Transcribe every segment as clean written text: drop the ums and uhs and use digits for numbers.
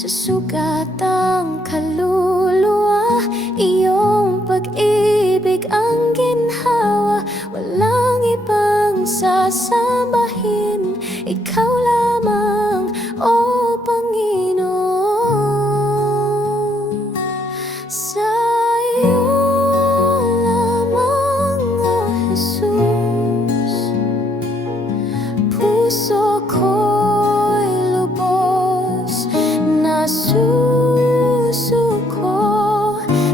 sa sugatang kaluluwa. Iyong pag-ibig ang ginhawa, walang ibang sasambahin, ikaw lamang, O Panginoon. Sa iyo lamang, O Jesus, puso ko'y lubos na susuko.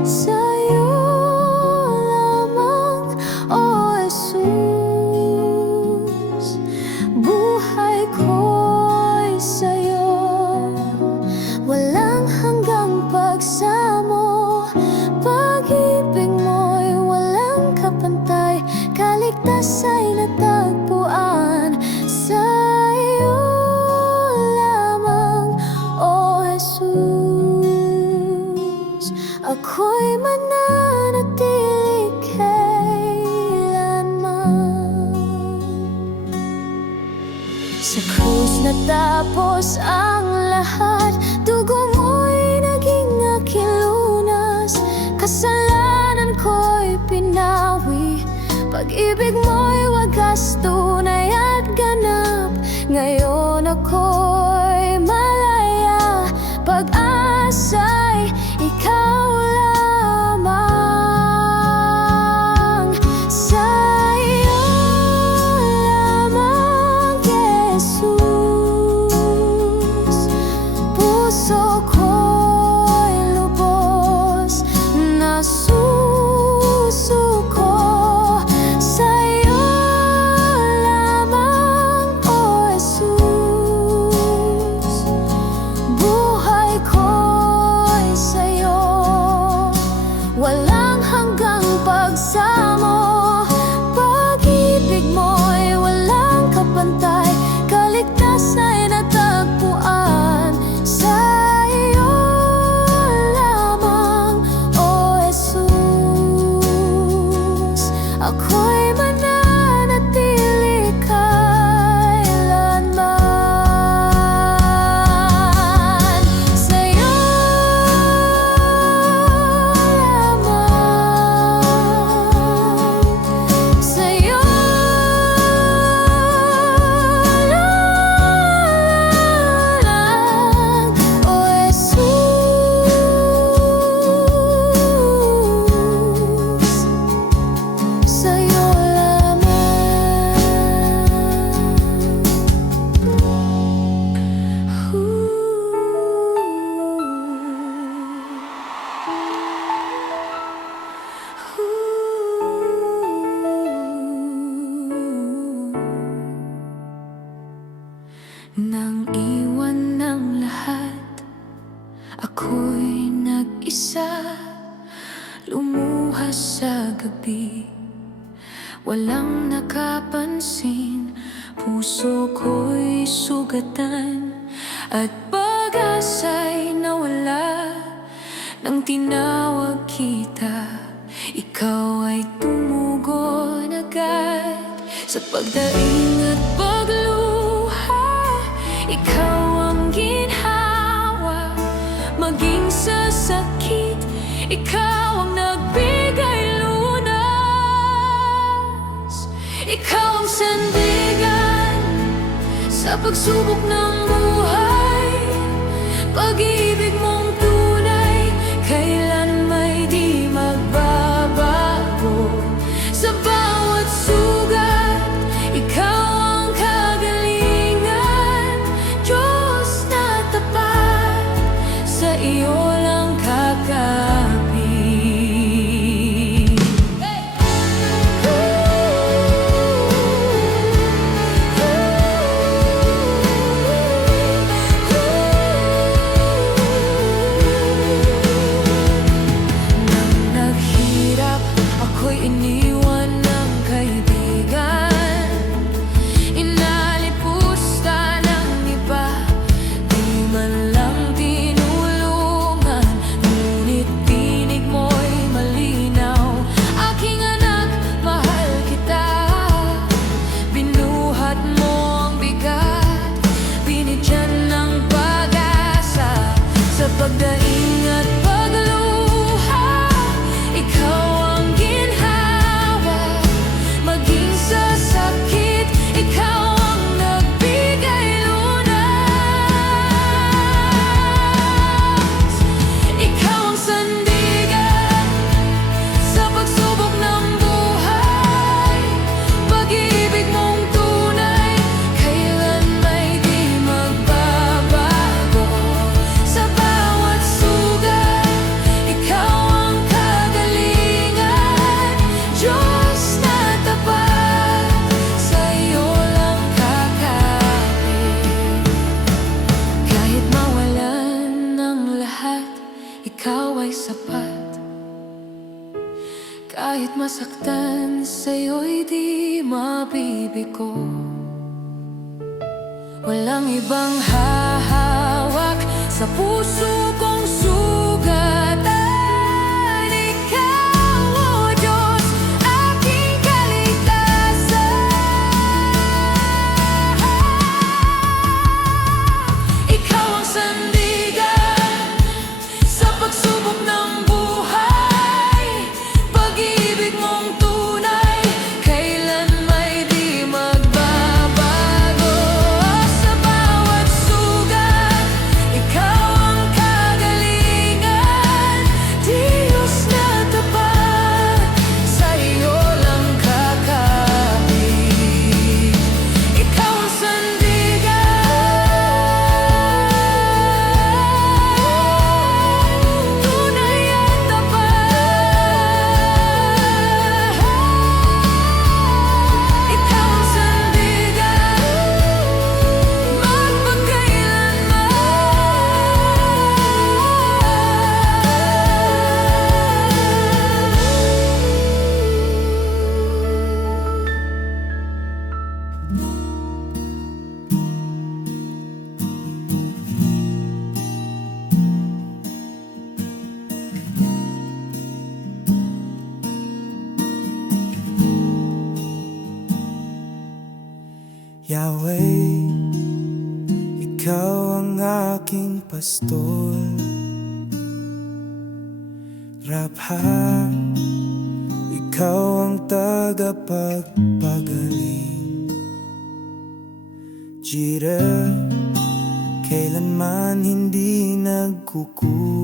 Sa iyo lamang, O Jesus, buhay ko'y sa'yo. Walang hanggang pagsamo, pag-ibig mo'y walang kapantay, kaligtas ay natagpuan sa iyo lamang, O Jesus. Ako'y mananatili kailanman. Sa krus natapos ang lahat, dugo mo'y naging aking lunas, kasalanan ko'y pinawi, pag-ibig mo'y wagas, tunay at ganap. Ngayon ako'y malaya, pag-asa'y ikaw lamang. Sa iyo lamang, Jesus, puso ko'y lubos na susuko. Sa iyo lamang, O Jesus, buhay ko'y sa'yo. Walang hanggang pagsamo, pag-ibig mo'y walang kapantay, kaligtas ay natagpuan sa iyo lamang, O Jesus. Ako'y mananatili kailanman sa iyo lamang, sa iyo lamang, O Jesus. Sa'yo nang iwan ng lahat, ako'y nag-isa, lumuhas sa gabi, walang nakapansin. Puso ko'y sugatan at pag-asa'y nawala. Nang tinawag kita, ikaw ay tumugon agad. Sa pagdaing at pagluha, ikaw ang ginhawa. Maging sa sakit, ikaw ang nagbigay lunas. Ikaw ang sandigan sa pagsubok ng buhay. Pag-ibig mong tunay, kailan may di magbabago. Sa bawat sugat, ikaw ang kagalingan. Diyos na tapat, sa iyo lang kakapit. Kahit masaktan sa'yo'y di mabibigo. Walang ibang hahawak sa puso kong sugatan. Ikaw, O Diyos, aking kaligtasan. Ikaw ang sandigan sa pagsubok ng buhay. Pag-ibig mong tunay, kailan may di magbabago. Sa bawat sugat, ikaw ang kagalingan. Diyos na tapat, sa iyo lang kakapit. Ikaw ang sandigan, tunay at tapat. Ikaw ang sandigan, Yahweh, ikaw ang aking pastol. Rapha, ikaw ang tagapagpagaling. Jireh, kailanman hindi nagkukulang.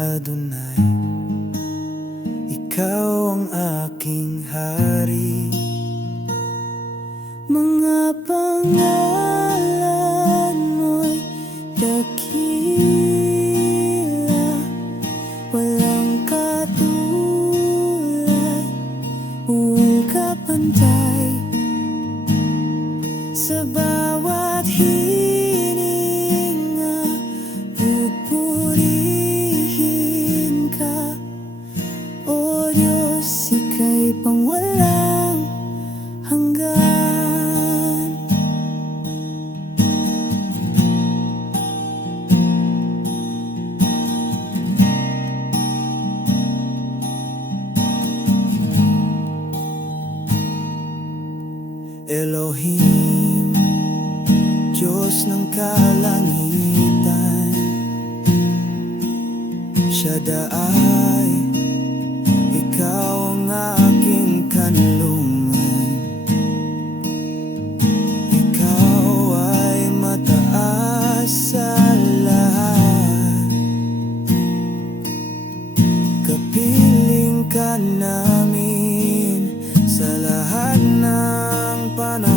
Adonai, ikaw ang aking hari. Mga pangalan mo'y dakila, walang katulad, walang kapantay. Sa bawat hininga, pupurihin ka. O Diyos, ika'y pangwalang hanggan. Elohim, Diyos ng kalangitan. Shaddai, ikaw ang aking kanlungan. Ikaw ay mataas sa lahat. Kapiling ka namin sa lahat ng panahon.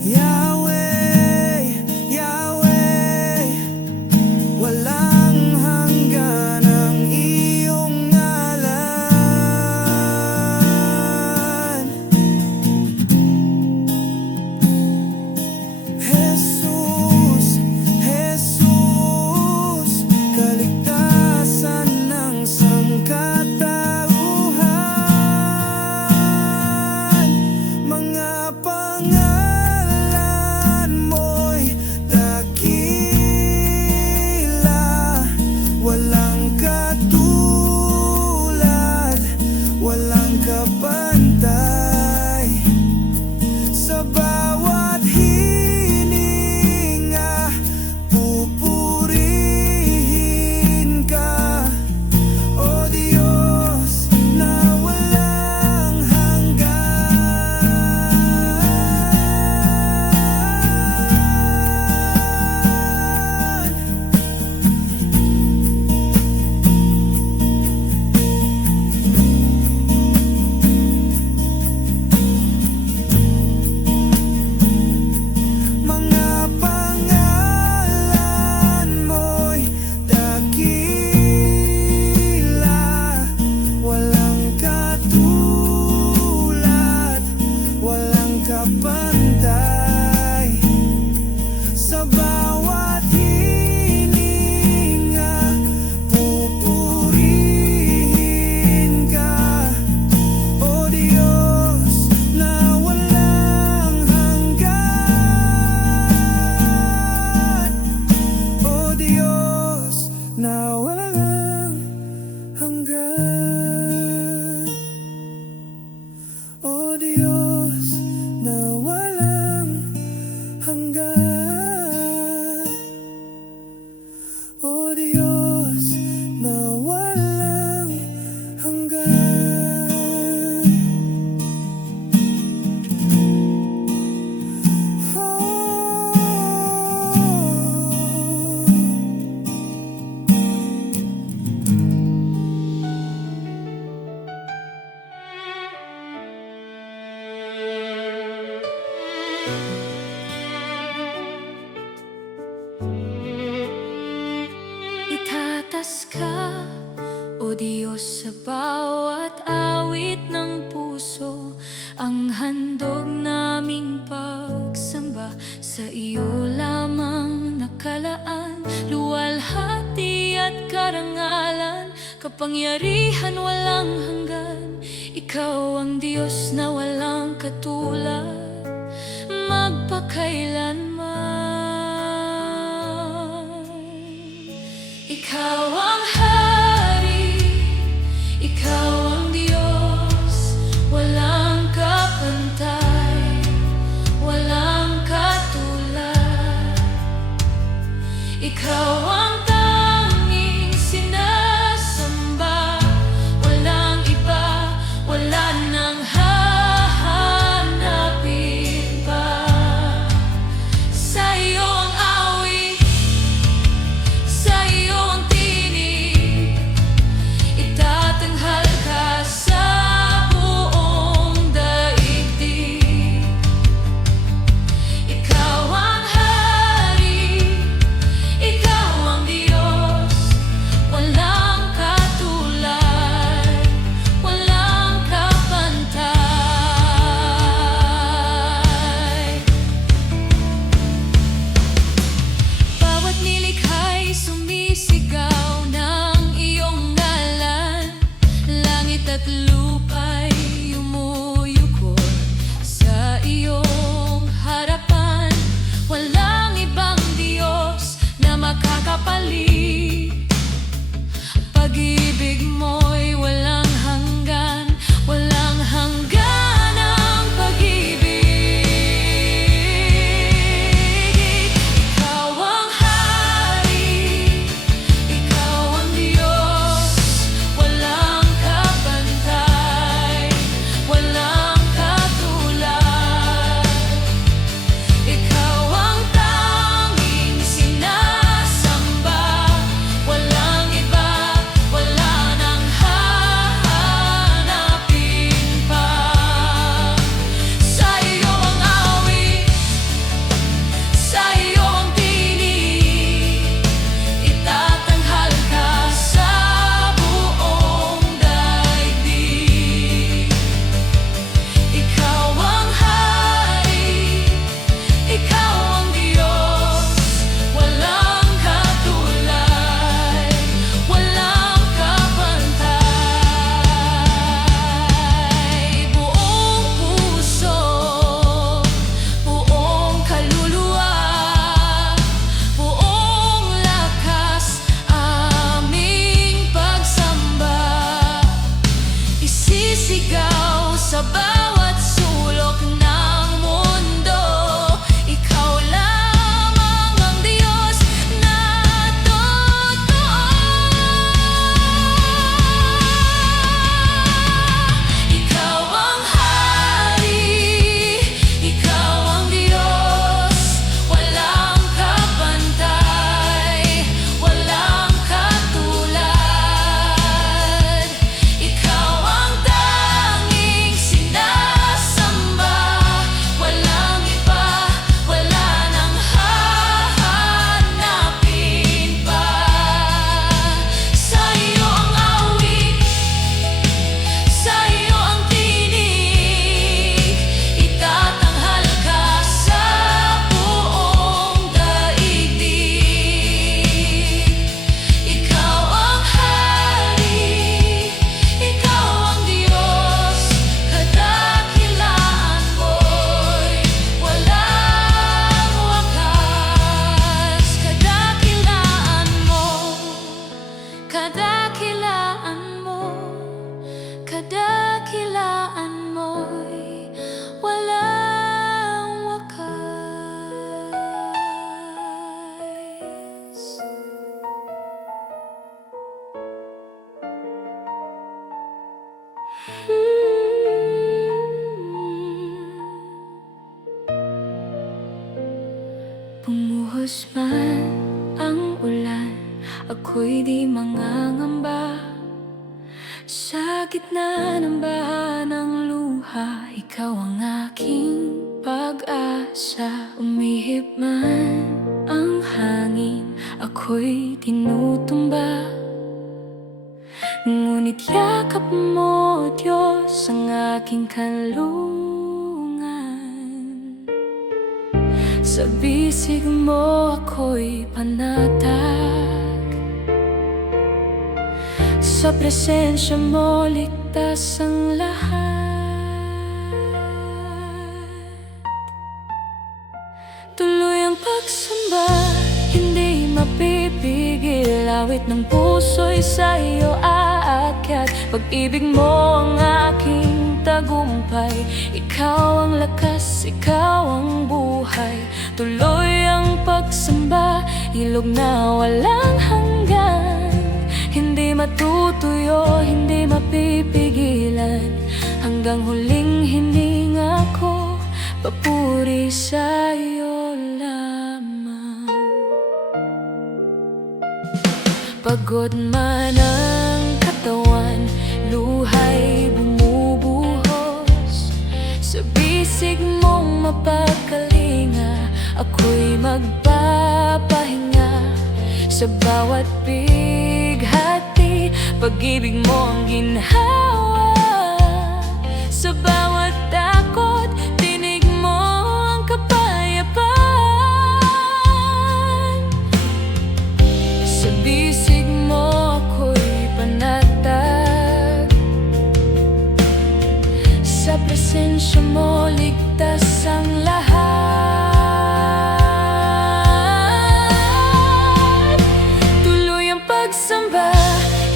Yahweh, Yahweh, walang hanggan ang iyong ngalan. Jesus, Jesus, kaligtasan ng sangkatauhan. Mga pangalan mo'y dakila, walang katulad, walang kapantay. Sa bawat hininga, pupurihin ka. O Diyos na walang hanggan. Itatas ka, O Diyos, sa bawat awit ng puso, ang handog naming pagsamba sa iyo lamang nakalaan. Luwalhati at karangalan, kapangyarihan walang hanggan. Ikaw ang Diyos na walang katulad, magpakailanman. Ikaw ang Hari, Ikaw ang Diyos, walang kapantay, walang katulad. Ikaw ang tanging sinasamba, walang iba, wala nang hahanapin pa. Sa iyo ang awit, sa iyo ang tinig, itatanghal ka sa buong daigdig. Ikaw ang Hari, Ikaw ang Diyos, walang katulad, walang kapantay. Bawat nilikha'y sumisigaw ng iyong ngalan, langit at lupa'y umuyukod sa iyong harapan. Walang ibang Diyos na makakapalit, pag-ibig mo'y walang hanggan, walang hanggan ang pag-ibig. Ikaw ang Hari, Ikaw ang Diyos, walang kapantay, walang katulad. Ikaw ang tanging sinasamba, walang iba, wala nang hahanapin pa. Sa iyo ang awit, sa iyo ang tinig, itatanghal ka sa buong daigdig. Ikaw ang Hari, Ikaw ang Diyos, walang katulad, walang kapantay. Buong puso, buong kaluluwa, buong lakas, aming pagsamba, isisigaw sa bawat sulok ng mundo. Ikaw lamang ang Diyos na totoo. Ikaw ang Hari, Ikaw ang Diyos, walang kapantay, walang katulad. Ikaw ang tanging sinasamba, walang iba, wala nang hahanapin pa. Sa iyo ang awit, sa iyo ang tinig, itatanghal ka sa buong daigdig. Ikaw ang Hari, Ikaw ang Diyos, kadakilaan mo'y walang wakas. Kadakilaan mo, kadakilaan mo, kadakilaan mo'y walang wakas. Bumuhos man ang ulan, ako'y di mangangamba. Sa gitna ng baha ng luha, ikaw ang aking pag-asa. Umihip man ang hangin, ako'y tinutumba. Ngunit yakap mo, Diyos, ang aking kanlungan. Sa bisig mo ako'y panatag, sa presensya mo ligtas ang lahat. Tuloy ang pagsamba, hindi mapipigil. Awit ng puso'y sa iyo aakyat. Pag-ibig mo ang aking tagumpay. Ikaw ang lakas, ikaw ang buhay. Tuloy ang pagsamba, ilog na walang hanggan. Hindi matutuyo, hindi mapipigilan. Hanggang huling hininga ko, papuri sa iyo lamang. Pagod man ang katawan, luha'y bumubuhos. Sa bisig mong mapagkalinga, ako'y magpapahinga. Sa bawat bighati, pag-ibig mo ang ginhawa. Sa bawat takot, tinig mo ang kapayapaan. Sa bisig mo ako'y panatag, sa presensya mo ligtas ang lahat. Tuloy ang pagsamba,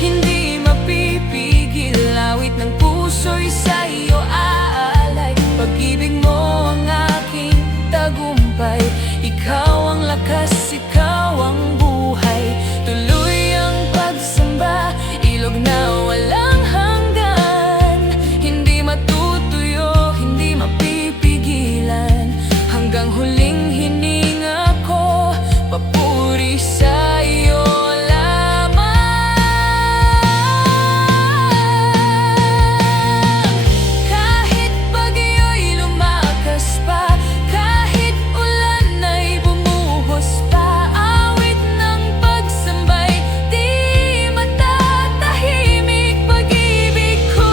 hindi mapipigil. Awit ng puso'y sa iyo aalay. Pag-ibig mo ang aking tagumpay. Ikaw ang lakas, ikaw ang buhay. Tuloy ang pagsamba, ilog na walang hanggan. Hindi matutuyo, hindi mapipigilan. Hanggang huling hininga ko, papuri sa iyo lamang. Kahit bagyo'y lumakas pa, kahit ulan ay bumuhos pa, awit ng pagsambay di matatahimik. Pag-ibig ko'y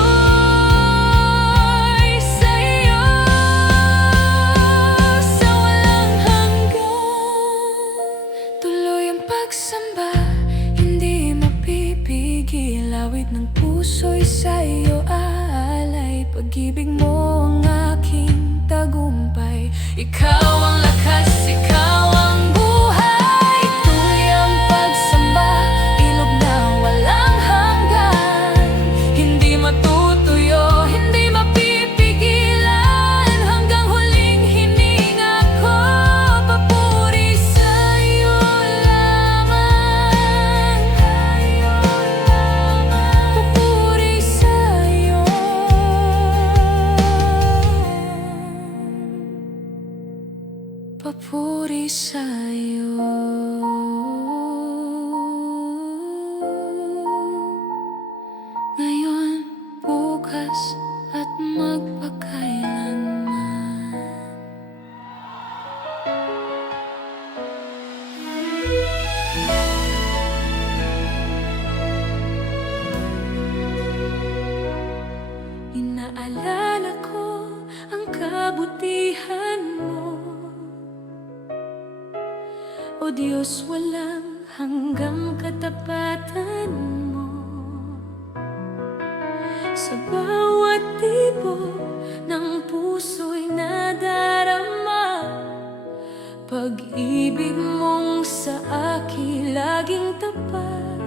sa iyo sa walang hanggan. Tuloy ang pagsamba, hindi mapipigil. Awit ng puso'y sa iyo aalay. Pag-ibig mo ang aking tagumpay. Ikaw ang lakas, ikaw ang buhay. Tuloy ang pagsamba, ilog na walang hanggan. Hindi matutuyo, hindi mapipigilan. Hanggang huling hininga ko, papuri sa iyo lamang. Papuri sa iyo. Papuri sa iyo. Ngayon, bukas at magpakailanman. Inaalala ko ang kabutihan mo, O Diyos, walang hanggang katapatan mo. Sa bawat tibok ng puso'y nadarama, pag-ibig mong sa akin laging tapat.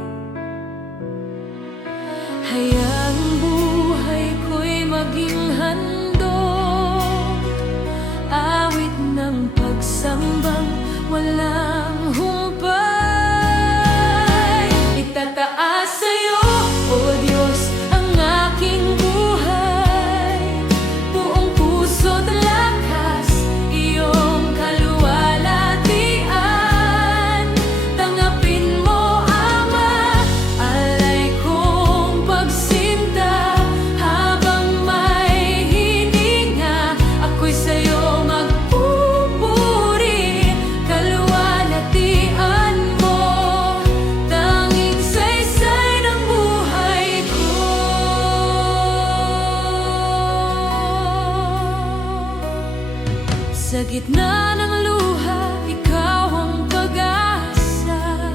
Hayaang buhay ko'y maging handog, awit ng pagsambang walang humpay. Itataas sa'yo, O Diyos, ang aking buhay. Buong puso't lakas, iyong kaluwalhatian. Tanggapin mo, Ama, alay kong pagsinta. Habang may hininga, ako'y sa'yo Sa gitna ng luha, ikaw ang pag-asa.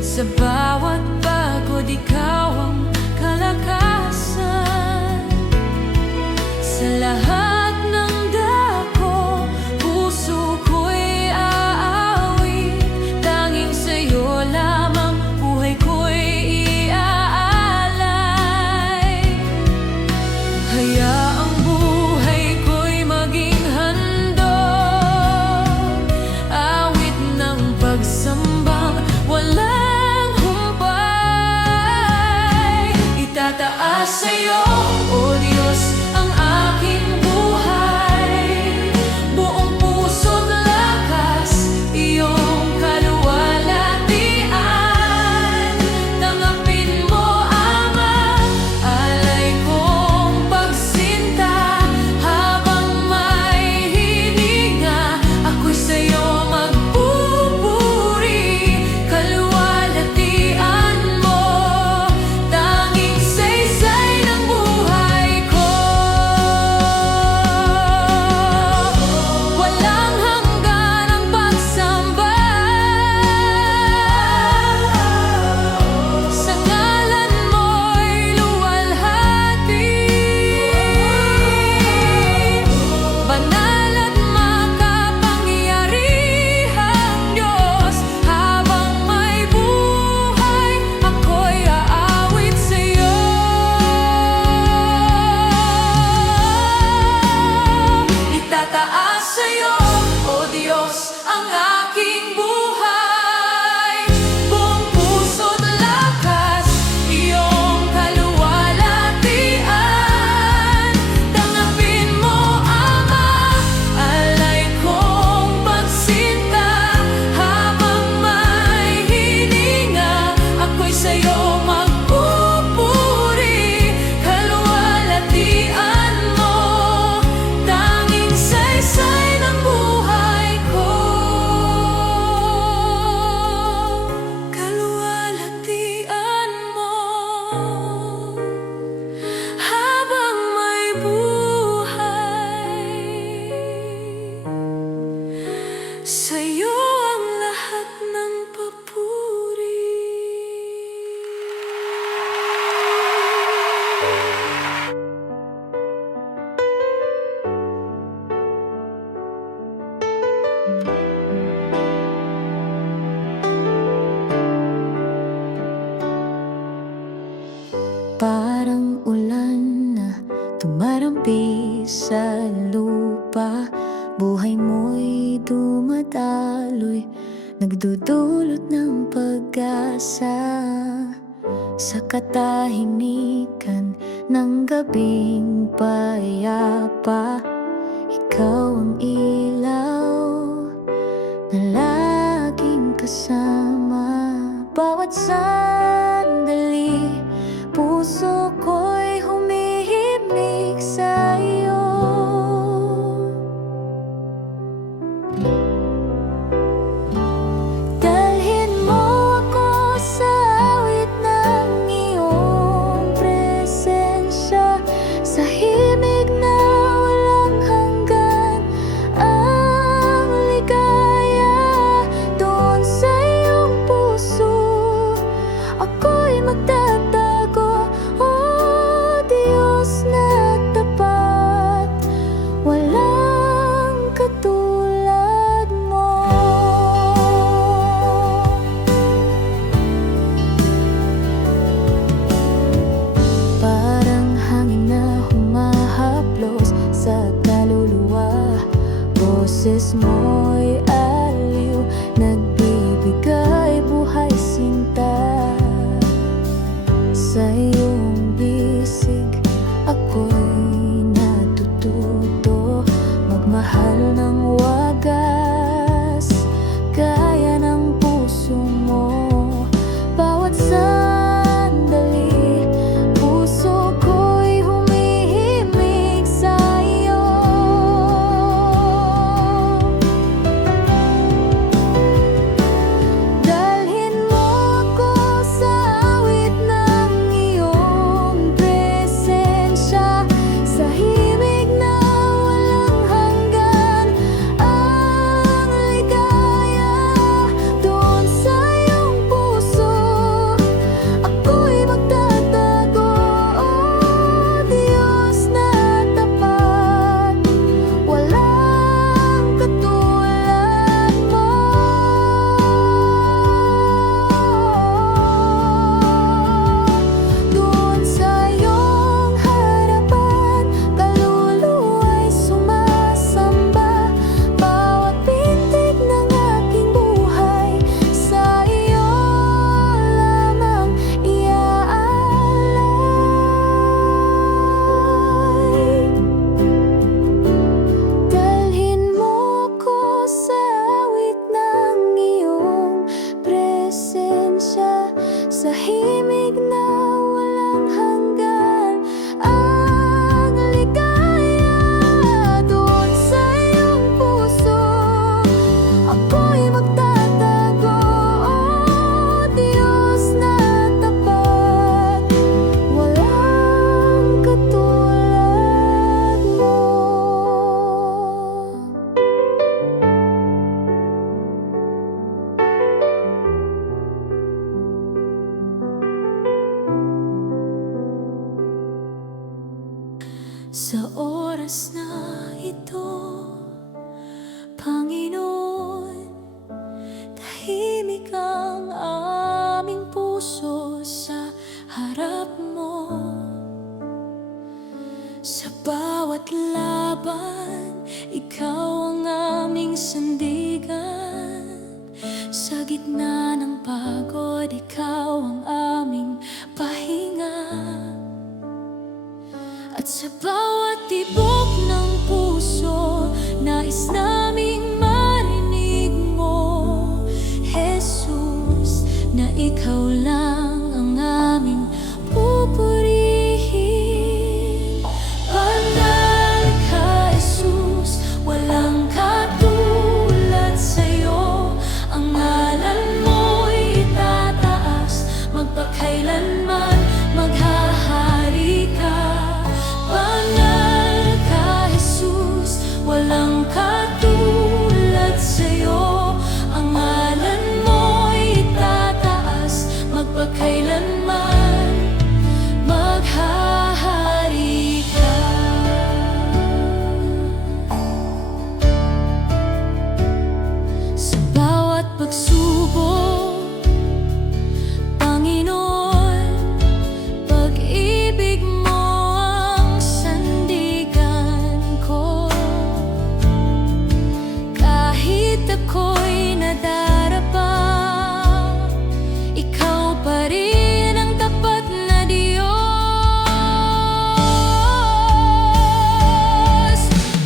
Sa bawat pagod, ikaw ang kalakasan. Sa lahat ng dako, puso ko'y aawit. Tanging sa'yo lamang buhay ko'y iaalay. Hayaang buhay ko'y maging handog, awit ng pagsambang walang humpay. Itataas sa'yo, O Diyos, ang aking buhay. Buong puso't lakas, iyong kaluwalhatian. Tanggapin mo, Ama, alay kong pagsinta. Habang may hininga, ako'y sa'yo magpupuri. Kaluwalhatian mo, tanging saysay ng buhay ko. Walang hanggan ang pagsamba. Sa ngalan mo'y luwalhati. Banal at makapangyarihang Diyos, habang may buhay, ako'y aawit sa'yo. Itataas sa'yo, O Diyos, ang aking buhay. Buong puso't lakas, iyong kaluwalhatian. Tanggapin mo, Ama, alay kong pagsinta. Habang may hininga, ako'y sa'yo magpupuri. Kaluwalhatian mo, tanging saysay ng buhay ko. Kaluwalhatian mo, habang may buhay. Sa'yo ang lahat ng papuri. Parang ulan na tumarampi sa lupa. Buhay mo'y dumadaloy, nagdudulot ng pag-asa. Sa katahimikan ng gabing payapa, ikaw ang ilaw na laging kasama. Bawat sandali, puso ko'y humihimig sa'yo. Dalhin mo ako sa awit ng iyong presensya, sa himig na walang hanggan. Ang ligaya doon sa iyong puso, ako'y magtatago. O Diyos na tapat, walang katulad mo. Parang hangin na humahaplos sa kaluluwa, boses mo'y aliw, nagbibigay buhay sinta. Sa iyong bisig, ako'y natututo magmahal ng wagas, gaya ng puso mo. Bawat sandali, puso ko'y humihimig sa'yo. Dalhin mo ako sa awit ng iyong presensya, sa himig na walang ito, Panginoon. Tahimik ang aming puso sa harap mo. Sa bawat laban, ikaw ang aming sandigan. Sa gitna ng pagod, ikaw ang aming pahinga. At sa bawat tibok ng puso, nais naming marinig mo, Jesus, na ikaw lang ang aming pupurihin. Banal ka, Jesus, walang katulad sa'yo. Ang ngalan mo'y itataas, magpakailanman maghahari ka. Banal ka, Jesus, walang katulad sa'yo. Ang ngalan mo'y itataas, magpakailanman maghahari ka. Sa bawat pagsubok, Panginoon, pag-ibig mo ang sandigan ko. Kahit ako'y nadarapa, ikaw pa rin ang tapat na Diyos.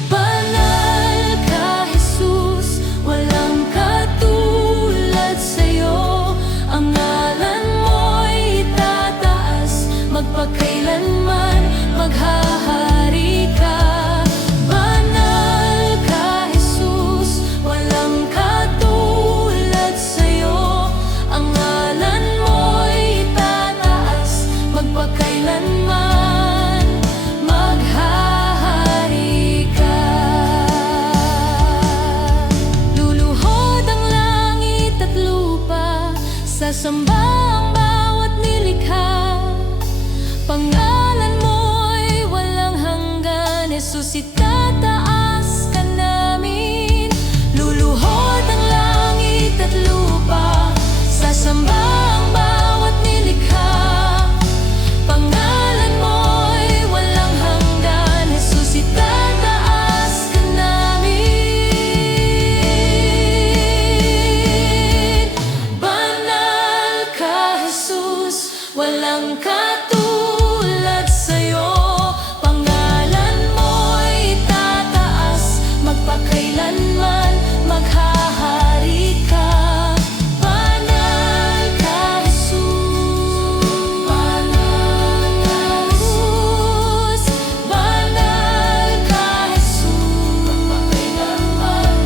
Banal ka, Jesus, walang katulad sa'yo. Ang ngalan mo'y itataas, magpakailanman maghahari ka. Banal ka, Jesus, walang katulad sa'yo. Ang ngalan mo'y itataas, magpakailanman maghahari ka. Luluhod ang langit at lupa, sasamba ang bawat nilikha. Pangalan mo'y walang hanggan, Jesus, itataas ka namin. Luluhod ang langit at lupa, sasamba ang bawat nilikha. Pangalan mo'y walang hanggan, Jesus, itataas ka namin. Banal ka, Jesus, walang katulad sa'yo. Pangalan mo'y itataas, magpakailanman maghahari ka. Banal ka, Jesus. Banal ka, Jesus. Banal ka, Jesus. Magpakailanman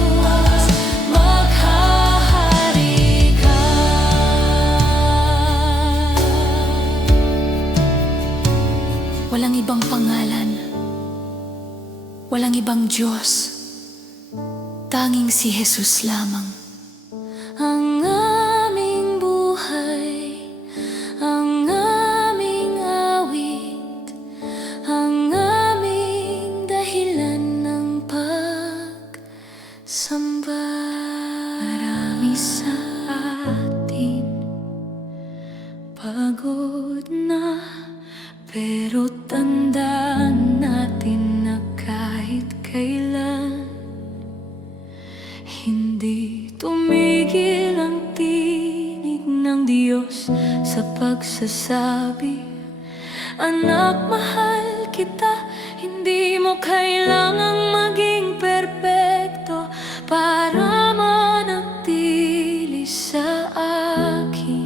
maghahari ka. Walang ibang pangalan, walang ibang Diyos, tanging si Jesus lamang. Ang aming buhay, ang aming awit, ang aming dahilan ng pagsamba. Marami sa atin pagod na, pero tandaan natin na kahit kailan hindi tumigil ang tinig ng Diyos sa pagsasabi, anak, mahal kita. Hindi mo kailangang maging perpekto para manatili sa akin.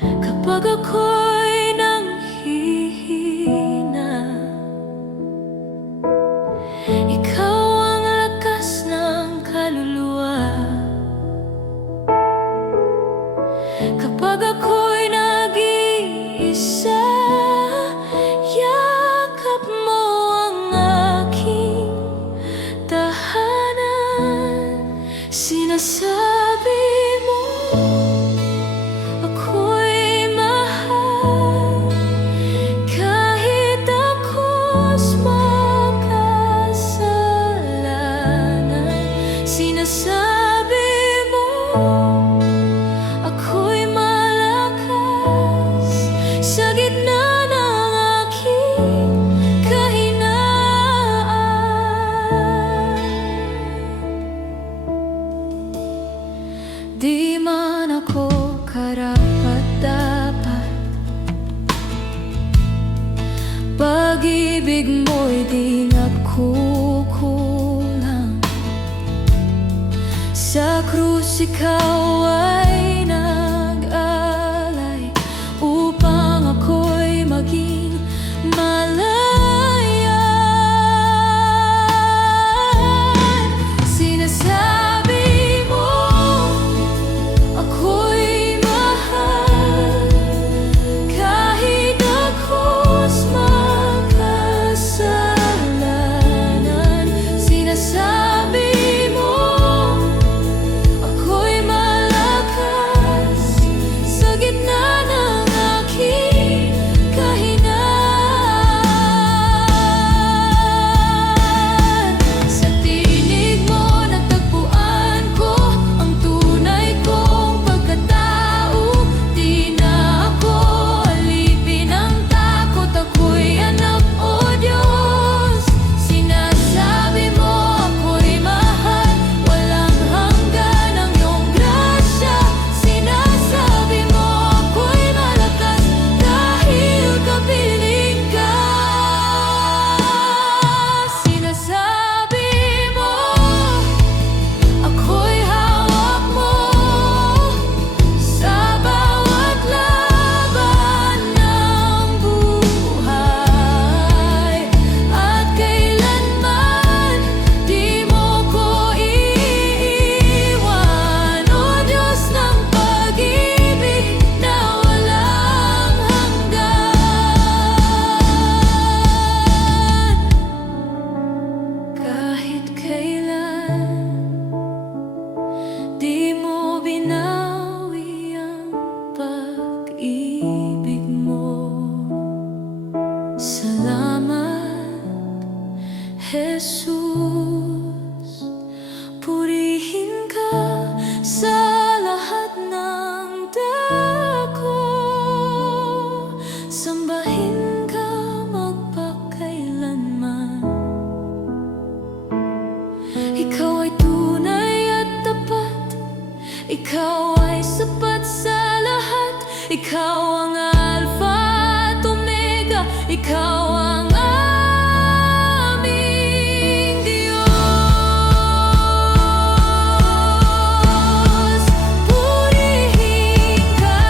Kapag ako'y nanghihina, ikaw ang lakas ng kaluluwa. Kapag ako'y nag-iisa, yakap mo ikaw ay nag-alay upang ako'y maging malaya. Sinasabi mo ako'y mahal kahit ako's makasalanan. Sinasabi mo ako'y malakas sa gitna ng aking kahinaan. Sa tinig mo natagpuan ko ang tunay kong pagkatao. Di na ako alipin ng takot, ako'y anak o Diyos. Sinasabi mo ako'y mahal, walang hanggan ang iyong grasya. Sinasabi mo ako'y malakas dahil kapiling ka. Sinasabi mo ako'y hawak mo sa bawat laban ng buhay, at kailanman di mo ko iiwan. O Diyos ng pag-ibig na walang hanggan, kahit kailan di mo binawi ang pag-ibig mo. Salamat, Jesus. Purihin ka sa lahat ng dako. Sambahin ka magpakailanman. Ikaw ay tunay at tapat, ikaw ay sapat sa lahat. Ikaw ang Alpha at Omega, ikaw ang aming Diyos. Purihin ka,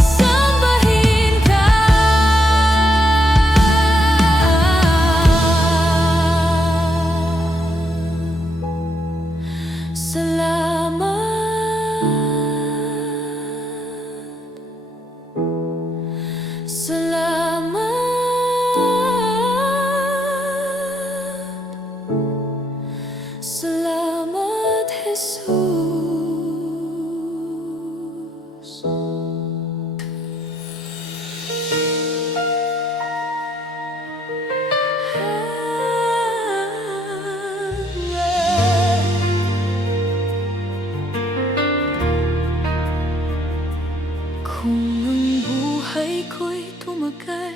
sambahin ka. Salamat, salamat, Jesus. Kung ang buhay ko'y tumagal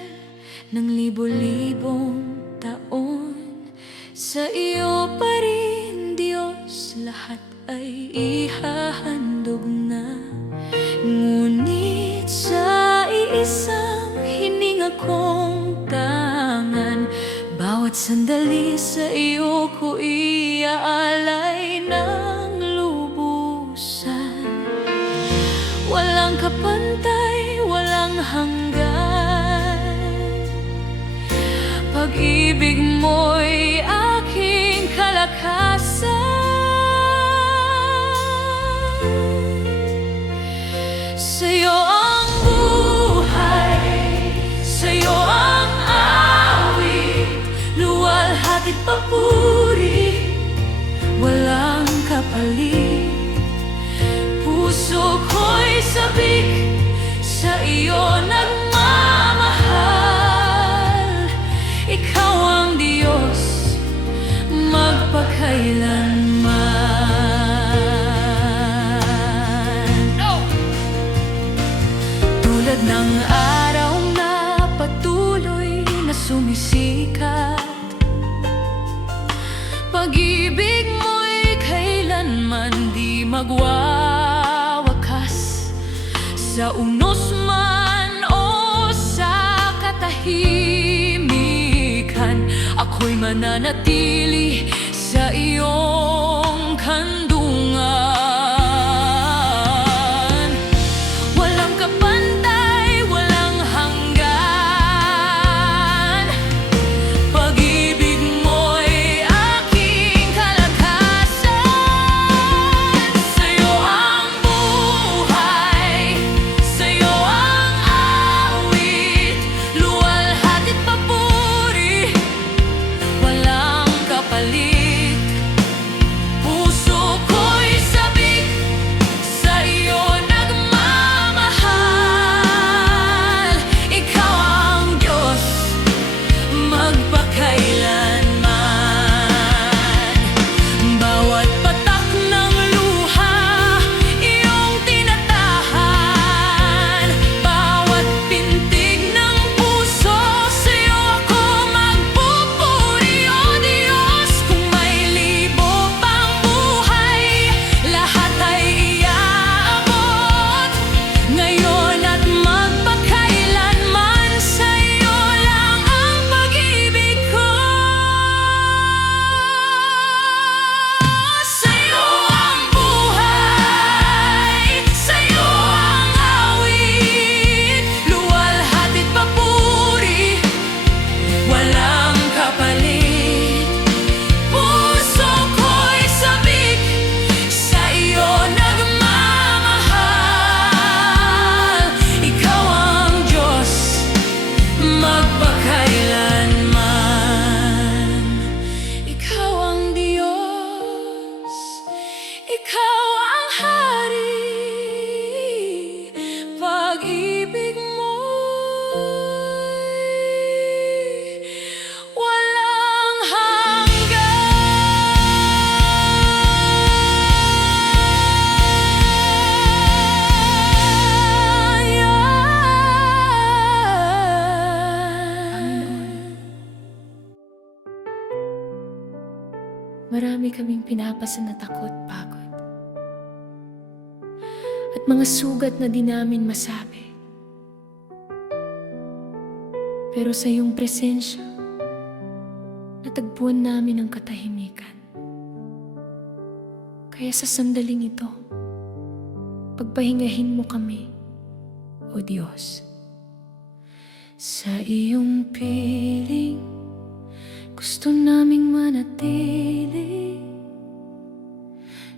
ng libo-libong taon, sa iyo pa rin, Diyos, lahat ay ihahandog na. Ngunit sa iisang hininga kong tangan, bawat sandali sa iyo ko iaalay ng lubusan. Walang kapantay, walang hanggan, pag-ibig mo'y aking kalakasan. Sa'yo ang buhay, sa'yo ang awit, luwalhati't papuri, walang kapalit. Puso ko'y sabik, sa iyo nagmamahal. Ikaw ang Diyos magpakailanman. Tulad ng araw na patuloy na sumisikat, pag-ibig mo'y kailanman di magwawakas. Sa unos man o sa katahimikan, ako ako'y mananatili sa iyong kandungan. Walang kapantay, walang hanggan. Pag-ibig mo'y aking kalakasan. Sa'yo ang buhay, sa'yo ang awit, luwalhati't papuri, walang kapalit. Puso ko'y sabik, sa iyo nagmamahal. Ikaw ang Diyos, magpakailanman. Bawat patak ng luha, iyong tinatahan. Bawat pintig ng puso, sa'yo ako magpupuri. O Diyos, kung may libo pang buhay, lahat ay iaabot. Ngayon at magpakailanman, sa'yo lang ang pag-ibig ko. Sa'yo ang buhay, sa'yo ang awit, luwalhati't papuri, walang kapalit. Puso ko'y sabik, sa iyo nagmamahal. Ikaw ang Diyos, magpakailanman. Ikaw ang Diyos, ikaw ang Hari. Pag-ibig mo'y walang hanggan. Marami kaming pinapasan na takot, pagod, at mga sugat na di namin masabi. Pero sa iyong presensya, natagpuan namin ang katahimikan. Kaya sa sandaling ito, pagpahingahin mo kami, O Diyos. Sa iyong piling, gusto naming manatili.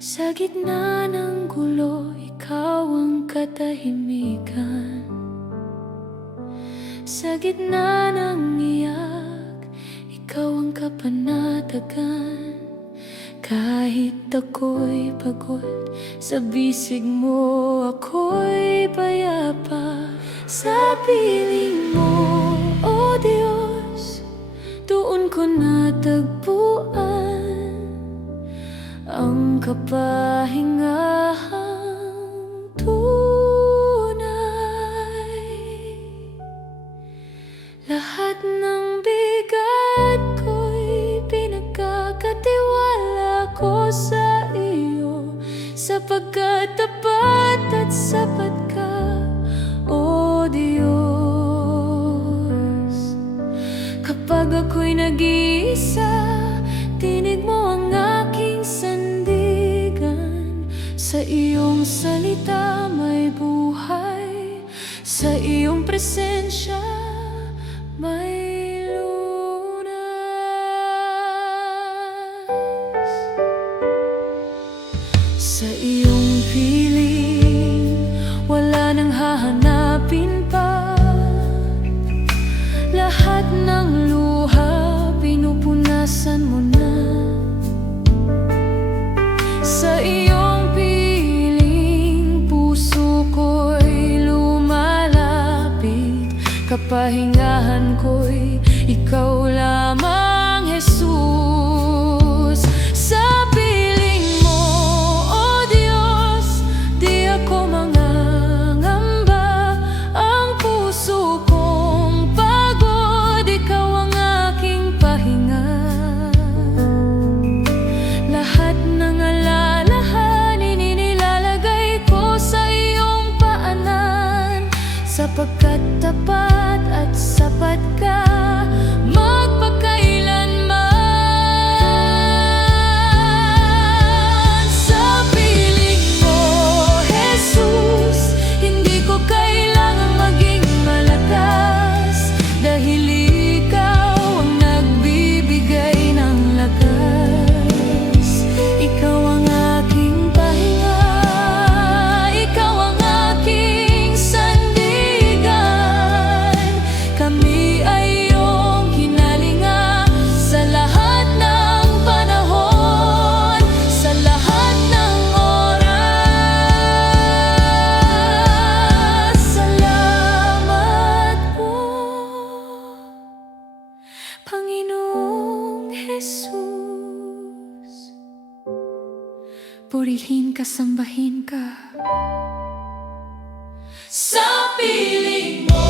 Sa gitna ng gulo, ikaw ang katahimikan. Sa gitna ng iyak, ikaw ang kapanatagan. Kahit ako'y pagod, sa bisig mo ako'y payapa. Sa piling mo, O Diyos, doon ko natagpuan ang kapahingahang tunay. Lahat ng bigat ko'y pinagkakatiwala ko sa iyo, sapagkat tapat at sapat ka, O Diyos. Kapag ako'y nag-iisa, tinig mo ang aking sandigan. Sa iyong salita may buhay, sa iyong presensya may lunas. Sa iyong piling, wala nang hahanapin pa. Lahat ng luha, pinupunasan mo na. Sa iyong piling, puso ko'y lumalapit. Kapahingahan ko'y ikaw lamang, Jesus. Sa piling mo, O Diyos, di ako mangangamba. Ang puso kong pagod, ikaw ang aking pahinga. Lahat ng alalahanin inilalagay ko sa iyong paanan, sapagkat tapat at sapat ka, magpakailanman. Panginoong Jesus. Purihin ka, sambahin ka. Sa piling mo,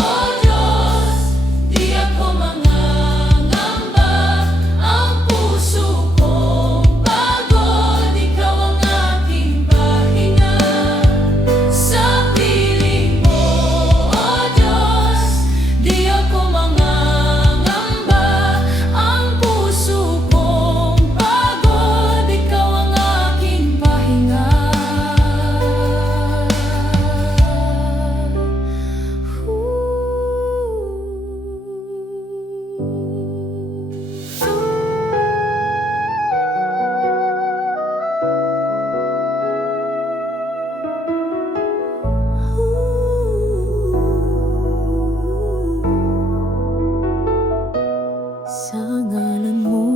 O Diyos, di ako mangangamba. Ang puso kong pagod, Ikaw ang aking pahinga. Sa piling mo, O Diyos, di ako mangangamba. Ang puso kong pagod, Ikaw ang aking pahinga. Sa ngalan mo,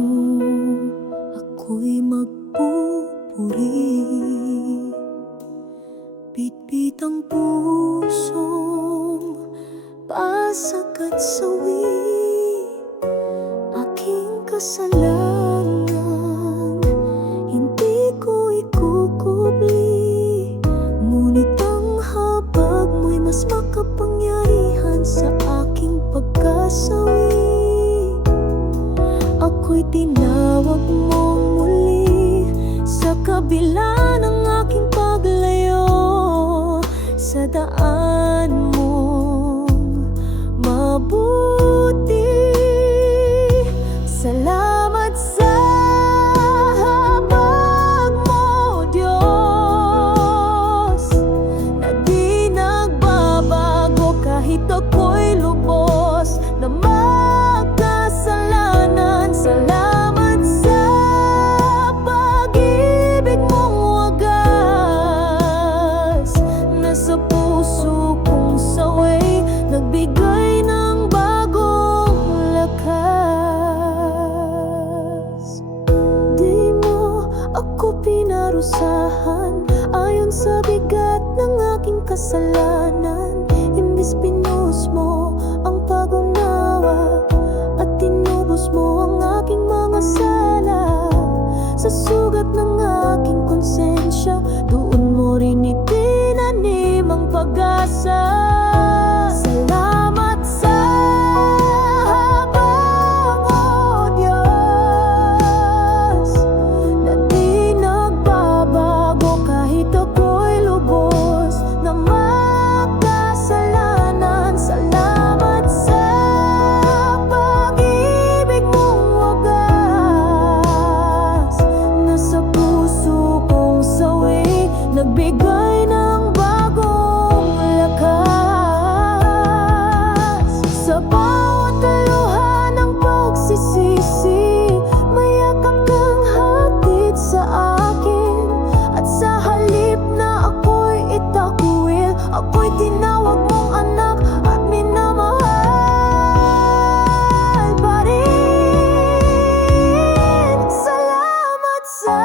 ako'y magpupuri. Bitbit ang pusong pasag at sawi. Aking kasalanan, hindi ko ikukubli. Ngunit ang habag mo'y mas makapangyarihan sa aking pagkasawi. Ako'y tinawag mong muli sa kabila ng aking paglayo. Sa daan mong mabuti, salamat sa habag mo, Diyos, na di nagbabago kahit ako'y lubos na magkasalanan. Salamat sa pag-ibig mong wagas, na sa puso kong saway nagbigay ng bagong lakas. Di mo ako pinarusahan ayon sa bigat ng aking kasalanan. Imbis pinus mo ang pag-unawa at tinubos mo ang aking mga sala. Sa sugat ng aking konsensya, doon mo rin itinanim ang pag-asa. Salamat sa habag mo, Diyos, na di nagbabago kahit ako'y lubos na magkasalanan. Salamat sa pag-ibig mong wagas, na sa puso kong sawi nagbigay ng bagong lakas. Sa bawat luha ng pagsisisi, mayakap kang hatid sa akin. At sa halip na ako'y itakwil, ako'y tinawag mong anak at minamahal pa rin. Salamat sa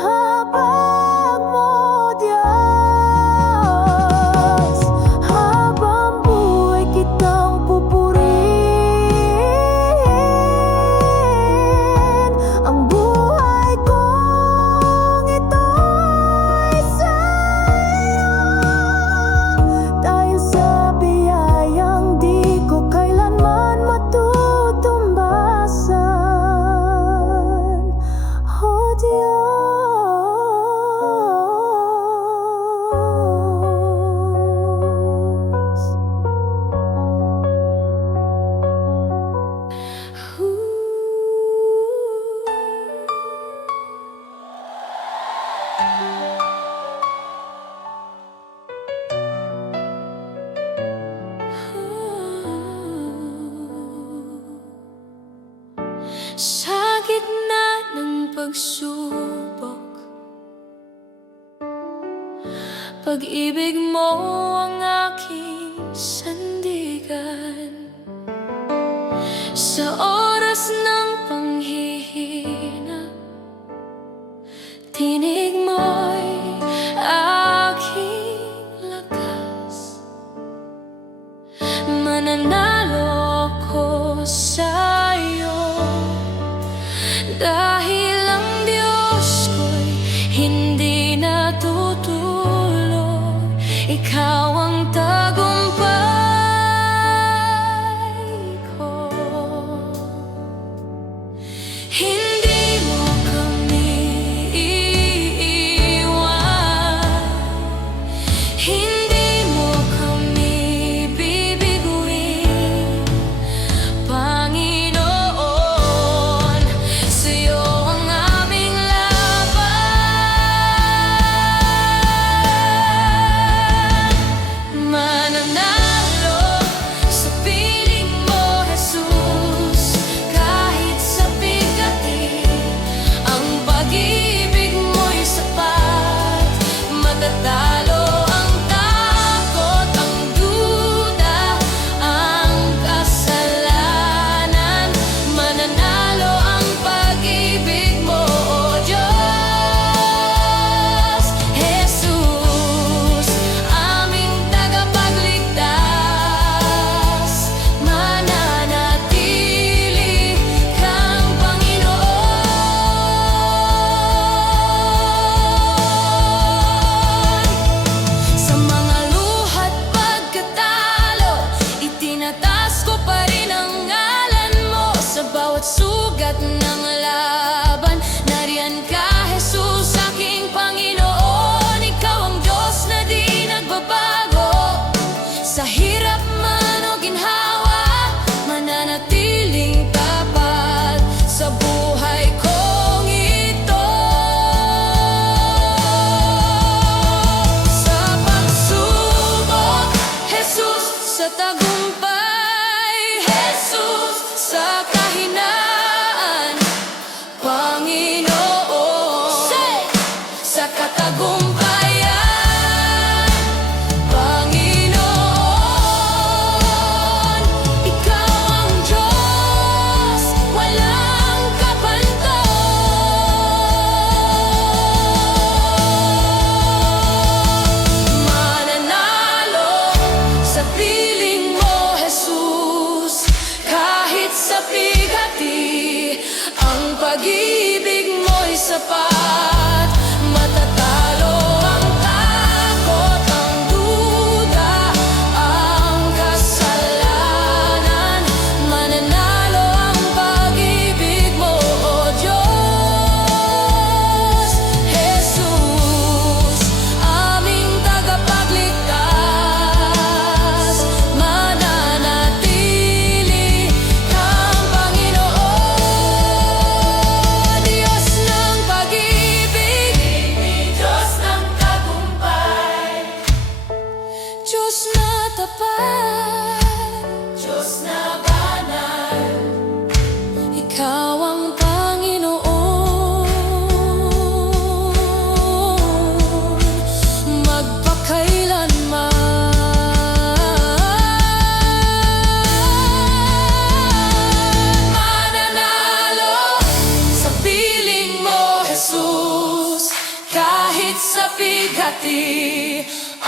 habag mo, Diyos, habang buhay kitang pupurihin. Ang buhay kong ito'y sa'yo, dahil sa biyayang di ko kailanman matutumbasan. O Diyos. Sa gitna ng pagsubok, pag-ibig mo ang aking sandigan. Sa oras ng panghihina, tinig mo'y aking lakas. Mananalo ako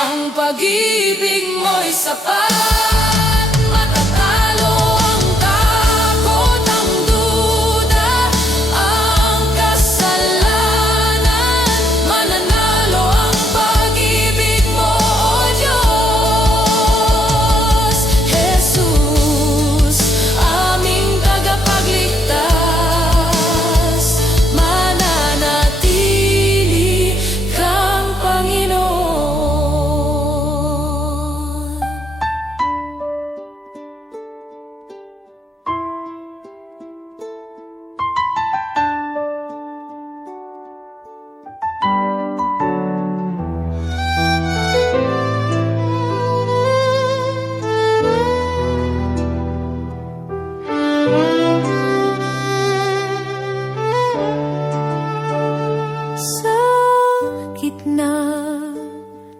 Ang pag-ibig mo'y sapat, matatalo ang takot, ang duda, ang kasalanan. Mananalo ang pag-ibig mo, O Diyos. Jesus, aming tagapagligtas, mananatili kang Panginoon. Sa gitna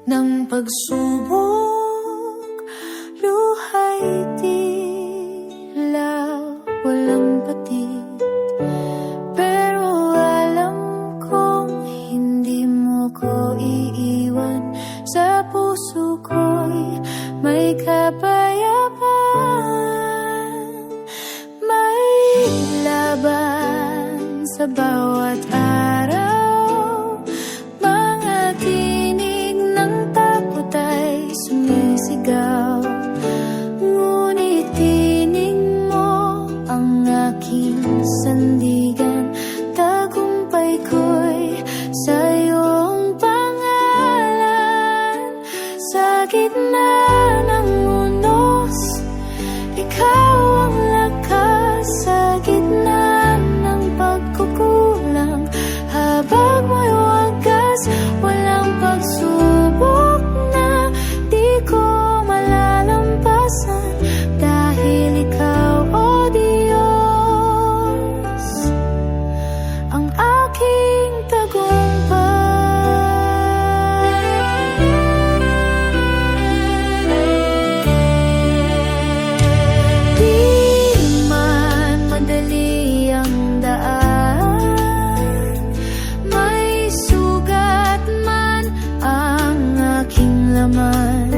ng pagsubok, luha'y tila walang patid. Pero alam kong hindi mo ko iiwan. Sa puso ko'y may kapayapaan, may laban sa bawat araw. Mga tinig ng takot ay sumisigaw, ngunit tinig mo ang aking sandigan. Tagumpay ko'y sa iyong pangalan. Sa gitna ng unos, ikaw ang lakas. Sa gitna ng pagkukulang, habag mo'y wagas. Walang pagsubok na di ko malalampasan, dahil ikaw, O Diyos, ang aking tagumpay. Di man madali ang daan, may sugat man ang aking laman,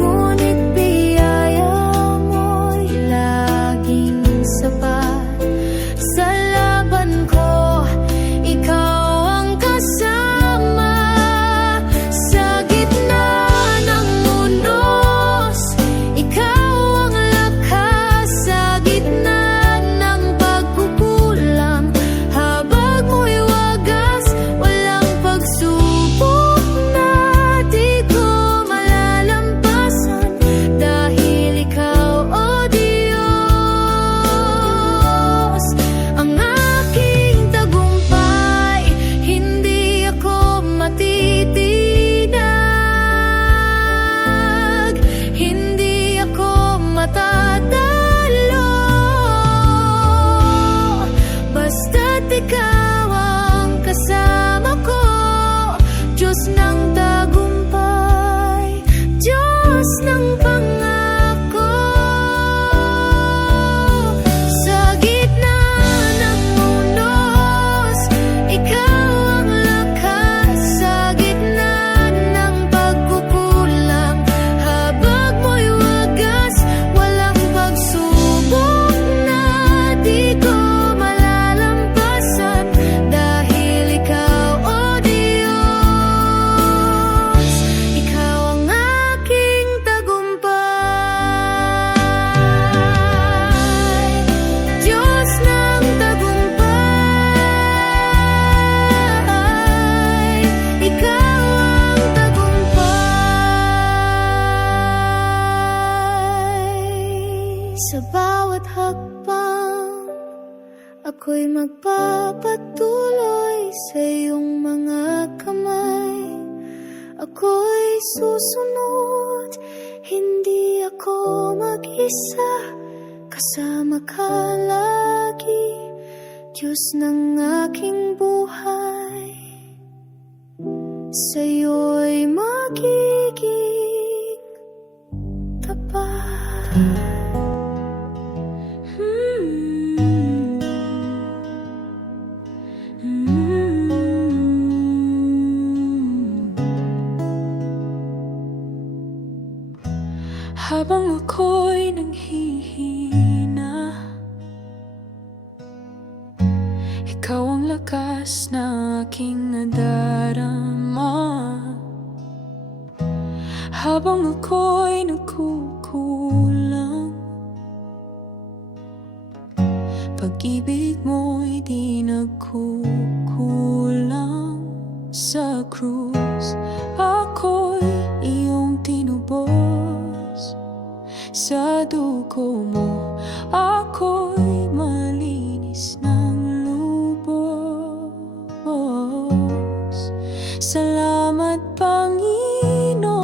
ngunit biyaya mo'y laging sapat. Sa laban ko, ikaw ang kasama. Sa gitna ng unos, ikaw ang lakas. Sa gitna ng pagkukulang, habag mo'y wagas. Walang pagsubok na di ko malalampasan, dahil ikaw, O Diyos, ang aking tagumpay. Hindi ako matitinag, hindi ako matatalo, basta't ikaw ang kasama ko. Diyos ng tagumpay, Diyos ng pangako. Sa gitna ng unos, ikaw ang lakas. Sa gitna ng pagkukulang, habag mo'y wagas. Walang pagsubok na di ko malalampasan, dahil ikaw, O Diyos, ikaw ang aking tagumpay. Diyos ng tagumpay, ikaw ang tagumpay. Sa bawat hakbang, ako'y magpapatuloy sa iyong mga kamay. Ako'y susunod, hindi ako mag-isa. Kasama ka lagi, Diyos ng aking buhay. Sa'yo'y magiging tapat. Pag-ibig mo'y di nagkukulang. Sa krus ako'y iyong tinubos. Sa dugo mo ako'y malinis ng lubos. Salamat Panginoon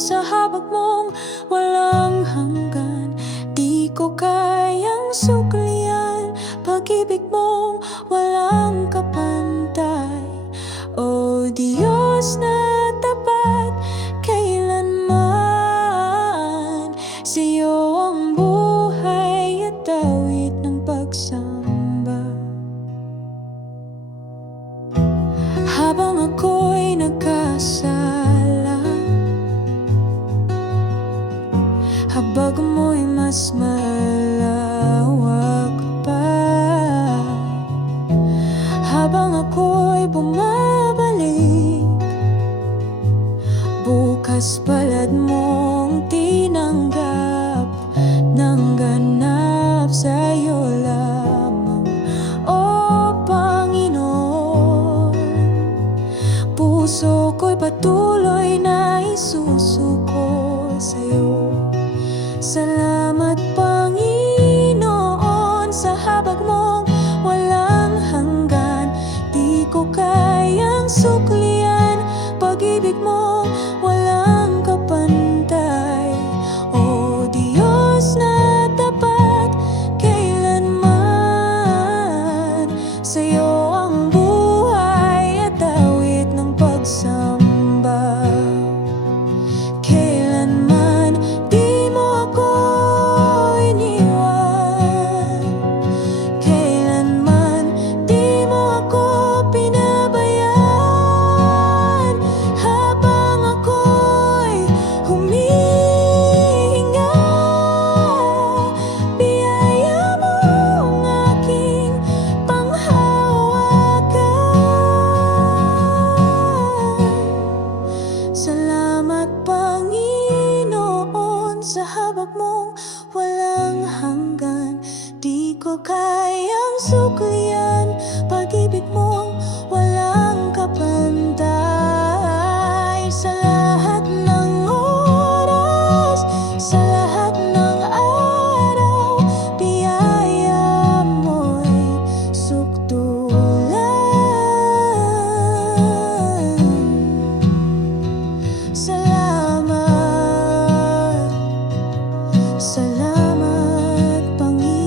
sa habag mong walang hanggan. Di ko kayang suklian pag-ibig mong walang kapantay. O Diyos na tapat kailanman, sa'yo ang buhay at awit ng pagsamba. Habang ako'y nagkasala, habag mo'y mas malawak pa. Habang ako'y bumabalik, bukas palad mong tinanggap ng ganap sa'yo lamang, O Panginoon. Puso ko'y patuloy na isusuko sa'yo. Salamat Panginoon sa habag mong walang hanggan. Di ko kayang suklian pag-ibig mo walang kapantay. O Diyos na tapat kailanman, sa'yo ang buhay at awit ng pagsamba. Kailanman di mo ako iniwan, kailanman di mo ako pinabayaan. Habang ako'y humihinga, biyaya mo ang aking panghawakan. Salamat Panginoon sa habag mong walang hanggan. Di ko kayang suklian pag-ibig mong walang kapantay. Sa lahat ng oras, sa lahat ng araw, biyaya mo'y sukdulan. Salamat, salamat Panginoon.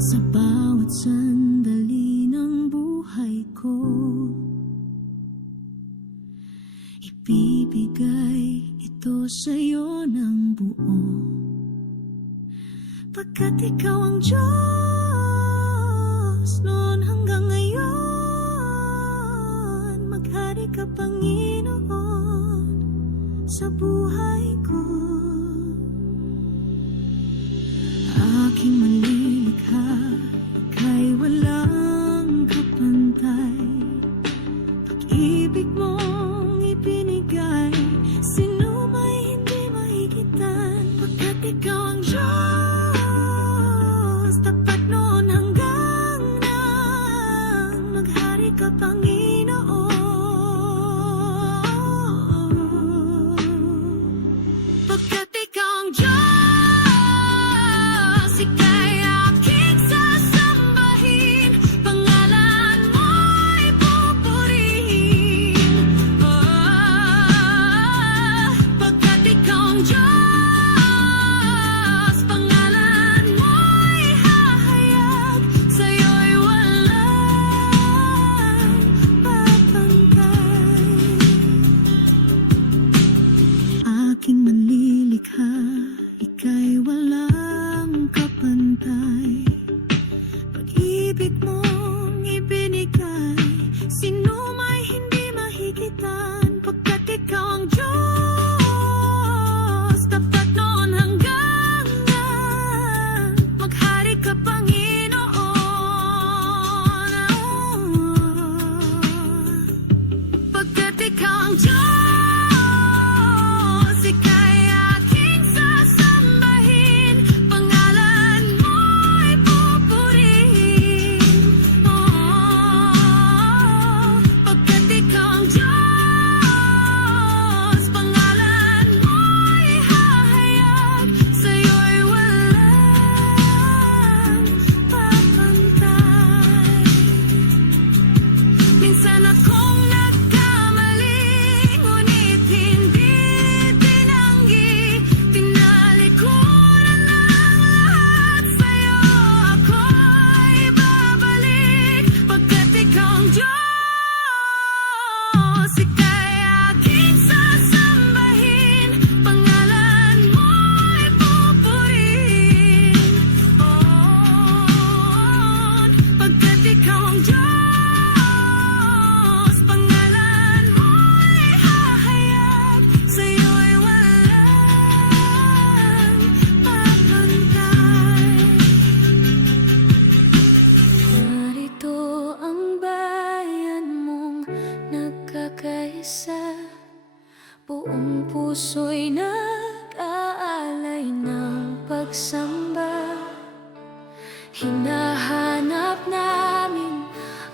Sa bawat sandali ng buhay ko, ibibigay ito sa'yo ng buo. Pagkat ikaw ang Diyos noon hanggang ngayon, maghari ka Panginoon sa buhay ko. Aking malilikha, ika'y walang kapantay. Pag-ibig mong ibinigay, sino may hindi mahigitan. Pagkat ikaw ang Diyos, tapat noon hanggang nang maghari ka Panginoon. Pagkat ikaw ang Diyos, ika'y aking sasambahin, pangalan mo'y pupurihin. Pagkat ikaw ang Diyos, pangalan mo'y hahayag, sa'yo'y walang papantay. Aking manlilikha, ika'y walang kapantay. Pag-ibig mong ibinigay,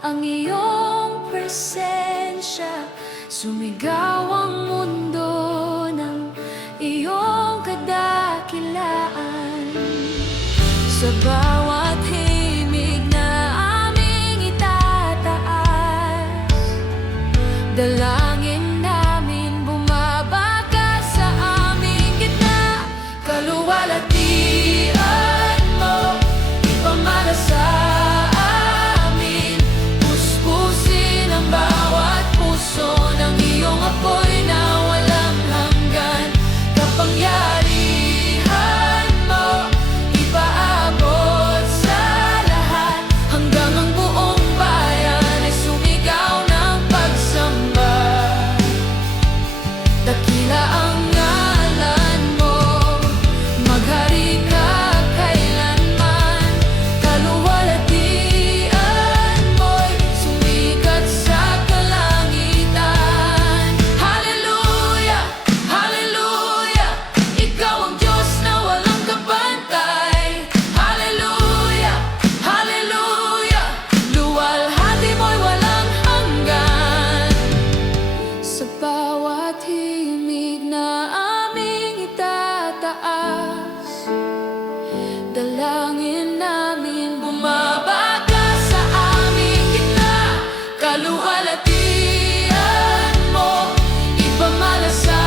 ang iyong presensya. Sumigaw ang mundo ng iyong kadakilaan. Sa bawat himig na aming itataas, dalangin namin bumabagay sa aming gitna. Kaluwalhatian mo, ipamana sa amin. Puspusin ang bawat puso ng iyong apoy na walang hanggan. Kapangyarihan mo, ipaabot sa lahat, hanggang ang buong bayan ay sumigaw ng pagsamba. Dakila ang ngalan mo, maghari ka kailanman. Kaluwalhatian mo'y sumikat sa kalangitan. Hallelujah, hallelujah, ikaw ang Diyos na walang kapantay. Hallelujah, hallelujah, luwalhati mo'y walang hanggan. Sa bawat himig na aming itataas, dalangin namin bumabaga sa aming gitna. Kaluwalhatian mo, ipamana sa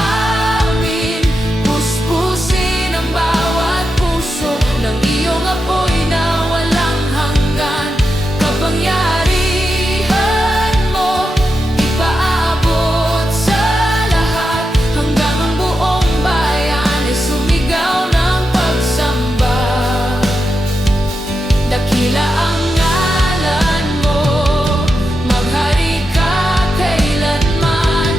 amin. Puspusin ang bawat puso ng iyong apoy na walang hanggan. Kapangyarihan mo, ipaabot sa lahat, hanggang ang buong bayan ay sumigaw ng pagsamba. Dakila ang ngalan mo, maghari ka kailanman.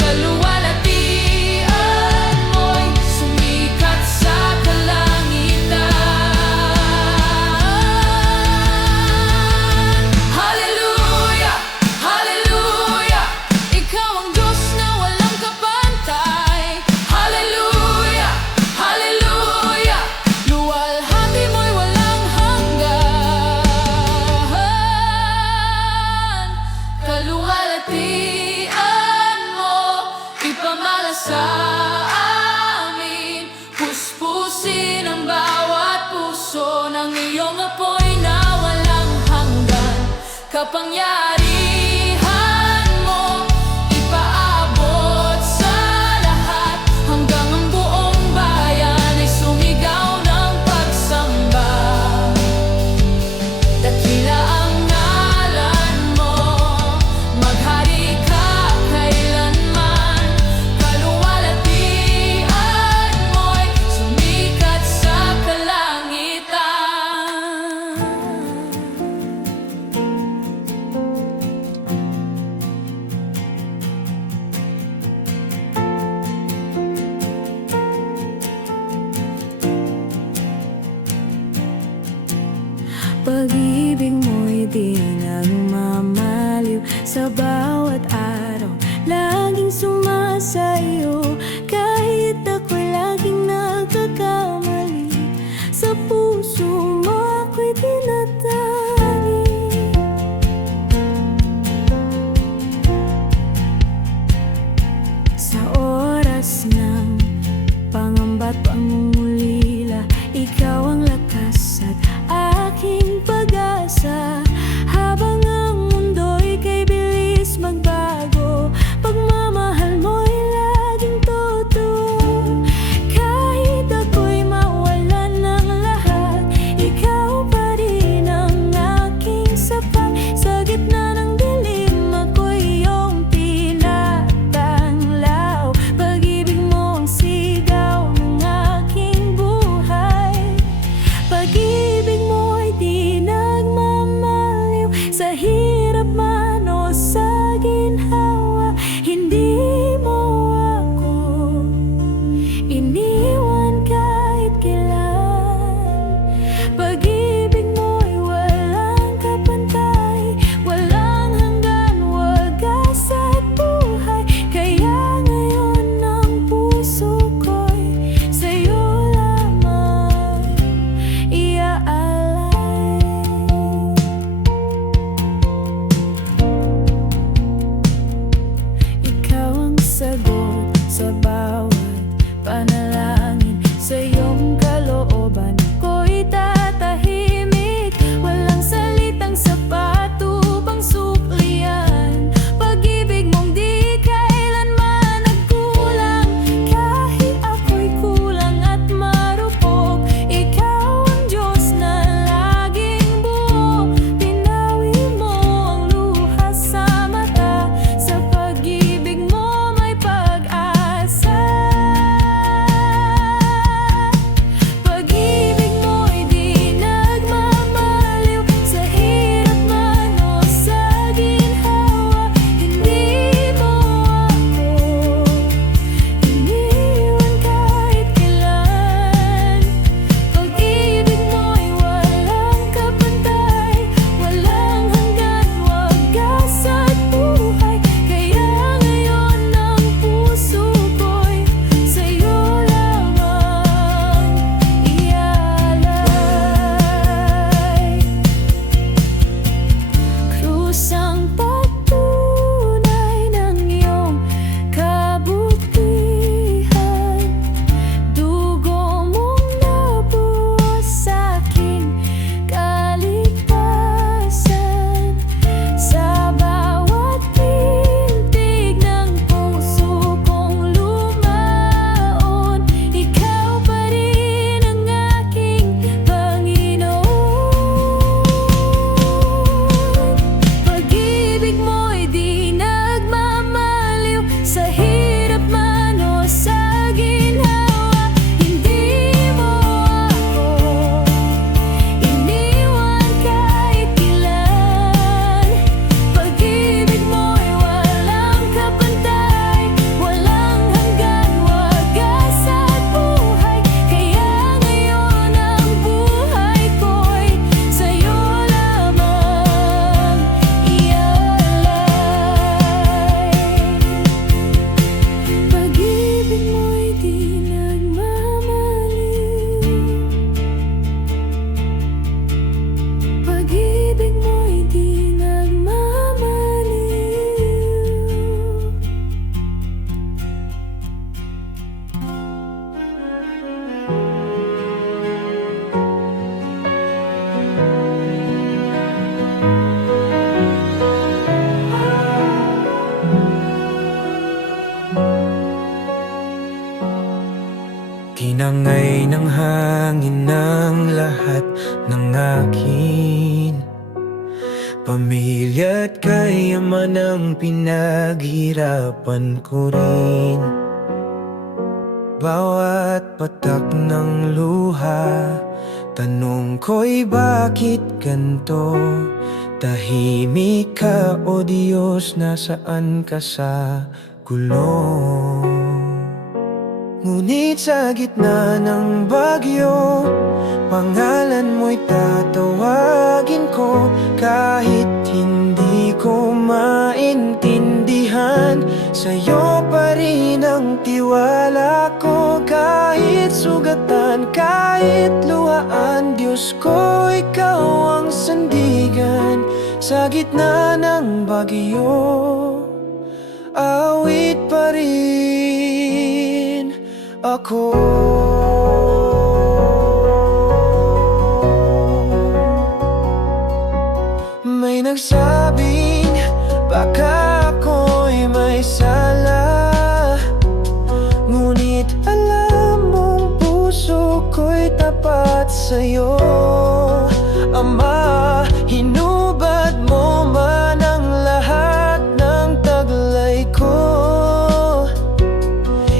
Kaluwalhatian mo'y sumikat sa kalangitan. Hallelujah, hallelujah, ikaw ang Diyos na walang kapantay. Hallelujah, hallelujah, luwalhati mo'y walang hanggan. Kaluwalhatian mo, ipamana sa amin. Puspusin ang bawat puso ng iyong apoy na walang hanggan. Kapangyarihan mo, ipaabot sa lahat, hanggang ang buong bayan ay sumigaw ng pagsamba. Dakila ang ngalan mo, maghari ka kailanman. Kaluwalhatian mo'y sumikat sa kalangitan. Pag-ibig mo'y di nagmamaliw. Sa bawat araw, laging sumasayo. Kahit ako'y laging nagkakamali, sa puso mo ako'y tinatali. Sa oras ng pangamba't pangungulila, ikaw ang lakas at aking pag-asa. Habang ang mundo'y kay bilis magbago, pagmamahal Pamilya't kayaman ang pinaghirapan ko rin. Bawat patak ng luha, tanong ko'y bakit ganto? Tahimik ka o Diyos, nasaan ka sa gulo? Ngunit sa gitna ng bagyo, pangalan mo'y tatawagin ko. Kahit hindi ko maintindihan, sa'yo pa rin ang tiwala ko. Kahit sugatan, kahit luhaan, Diyos ko, ikaw ang sandigan. Sa gitna ng bagyo, awit pa rin ako. May nagsabing baka ako'y may sala, ngunit alam mong puso ko'y tapat sa'yo. Ama, hinubad mo man ang lahat ng taglay ko.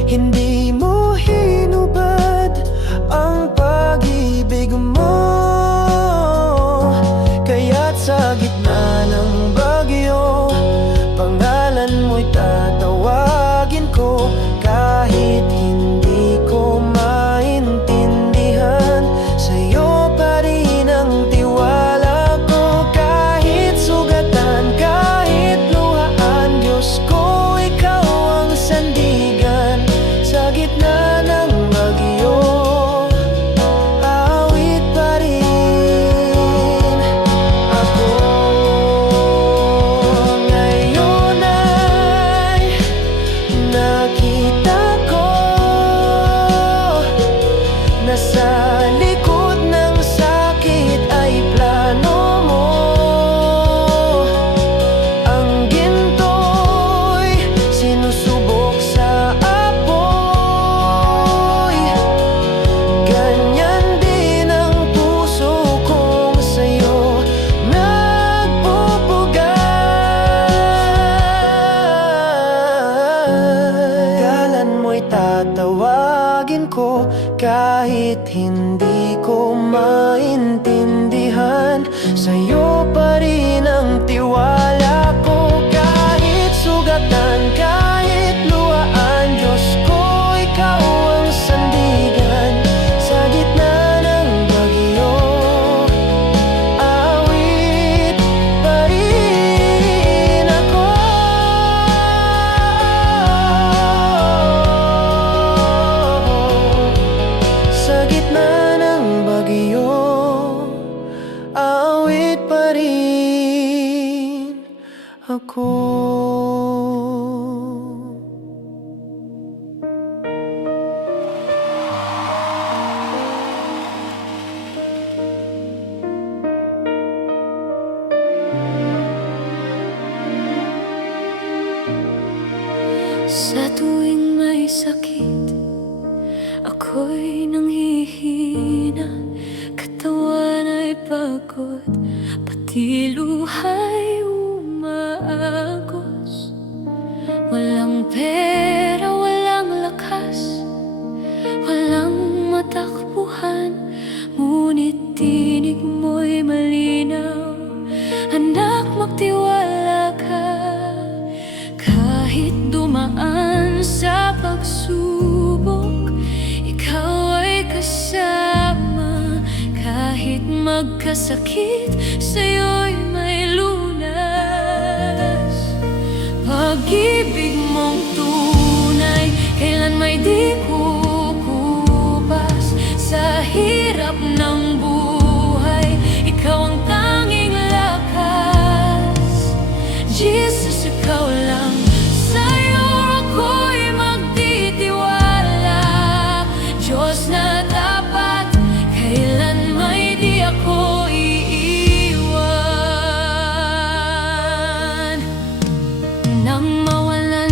Hindi mo hinubad ang pag-ibig mo. Kaya't sa gitna ng bagyo, pangalan mo'y tatawagin ko. Kahit hindi ko maintindihan, sa'yo pa rin ang tiwala ko. Kahit sugatan, kahit luhaan, Diyos ko, ikaw ang sandigan. Sa gitna ng bagyo, awit pa rin ako. Ngayon ay nakita ko na sa likod ng sakit ay plano mo. Ang ginto'y sinusubok sa apoy. Ganyan din ang puso kong sa'yo nagpupugay. Kalan mo'y tatawagin ko, kahit hindi ko maintindihan, sa'yo pa rin ang tiwala ko. Kahit sugatan, kahit luhaan, Diyos ko, ikaw ang sandigan. Sa gitna ng bagyo, awit pa rin ako. Sa gitna ng bagyo, awit pa rin ako. Sa tuwing may sakit, ako'y nanghihina. Katawan ay pagod, pati luha'y umaagos. Walang pera, walang lakas, walang matakbuhan, ngunit tinig mo'y malinaw. Anak, magtiwala ka. Kahit dumaan sa pagsubok, ikaw ay kasama. Kahit magkasakit, sa'yo'y may lunas. Pag-ibig mong tunay, kailan may di kukupas. Sa hirap ng buhay, ikaw ang tanging lakas. Jesus, ikaw lang. Sa'yo ako'y magtitiwala. Diyos na tapat, kailan may di ako iiwan. Nang mawala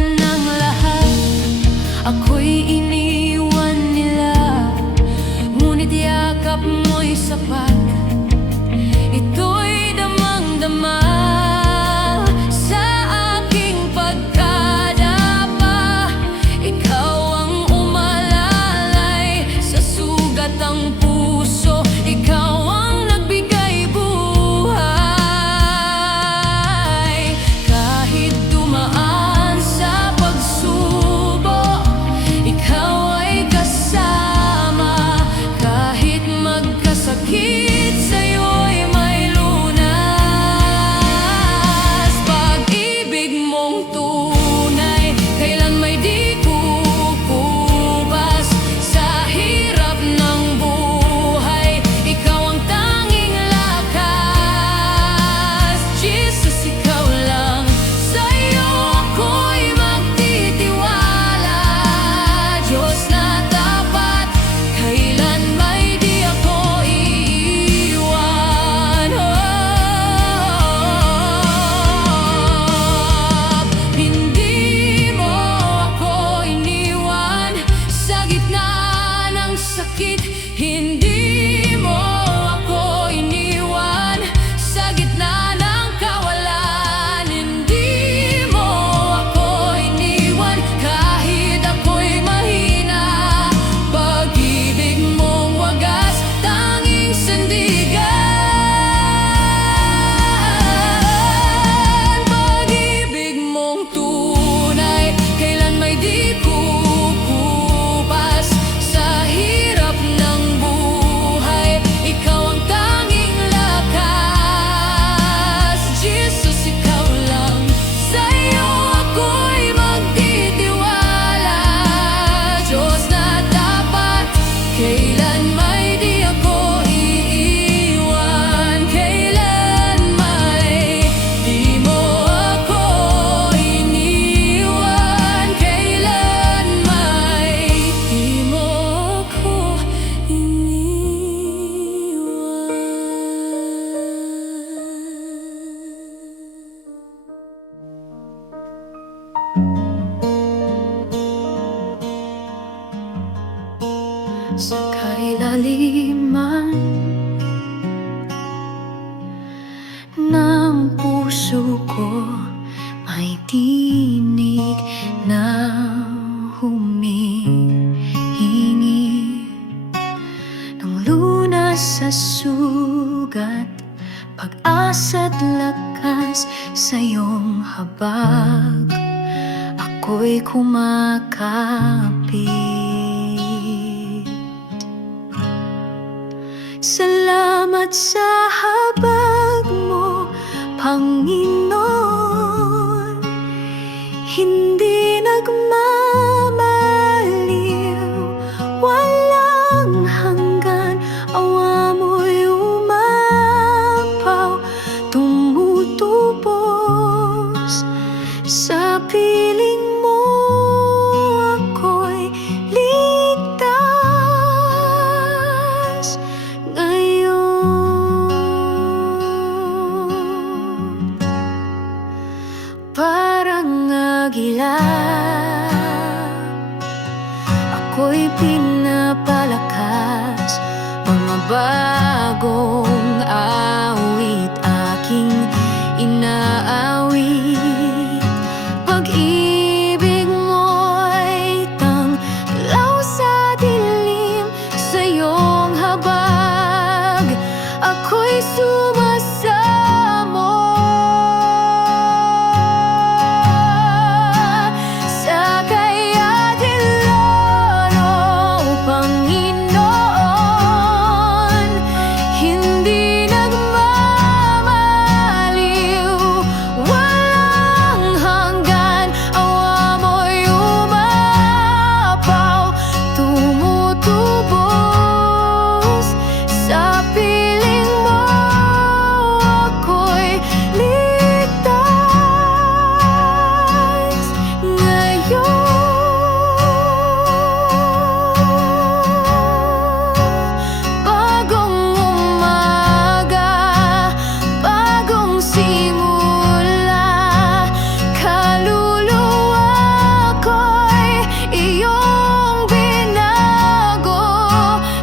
ng puso ko may tinig na humihingi ng lunas sa sugat, pag-asa't lakas sa iyong habag. Ako'y kumakapit. Salamat sa habag mo, Panginoon. Hindi nagmamaliw, walang hanggan. Awa mo'y umapaw, tumutubos sa piling mo. Ako'y ligtas ngayon. Parang agila, ako'y pinapalakas. Mga bagong awit aking inaawit. Pag-ibig mo'y tanglaw sa dilim, sa iyong habag ako'y sumasamo. Sa kayadilon, oh Panginoon, hindi nagmamaliw, walang hanggan. Awa mo'y umapaw, tumutubos sa piling mo. Ako'y ligtas ngayon. Bagong umaga, bagong simula, kaluluwa ko'y iyong binago.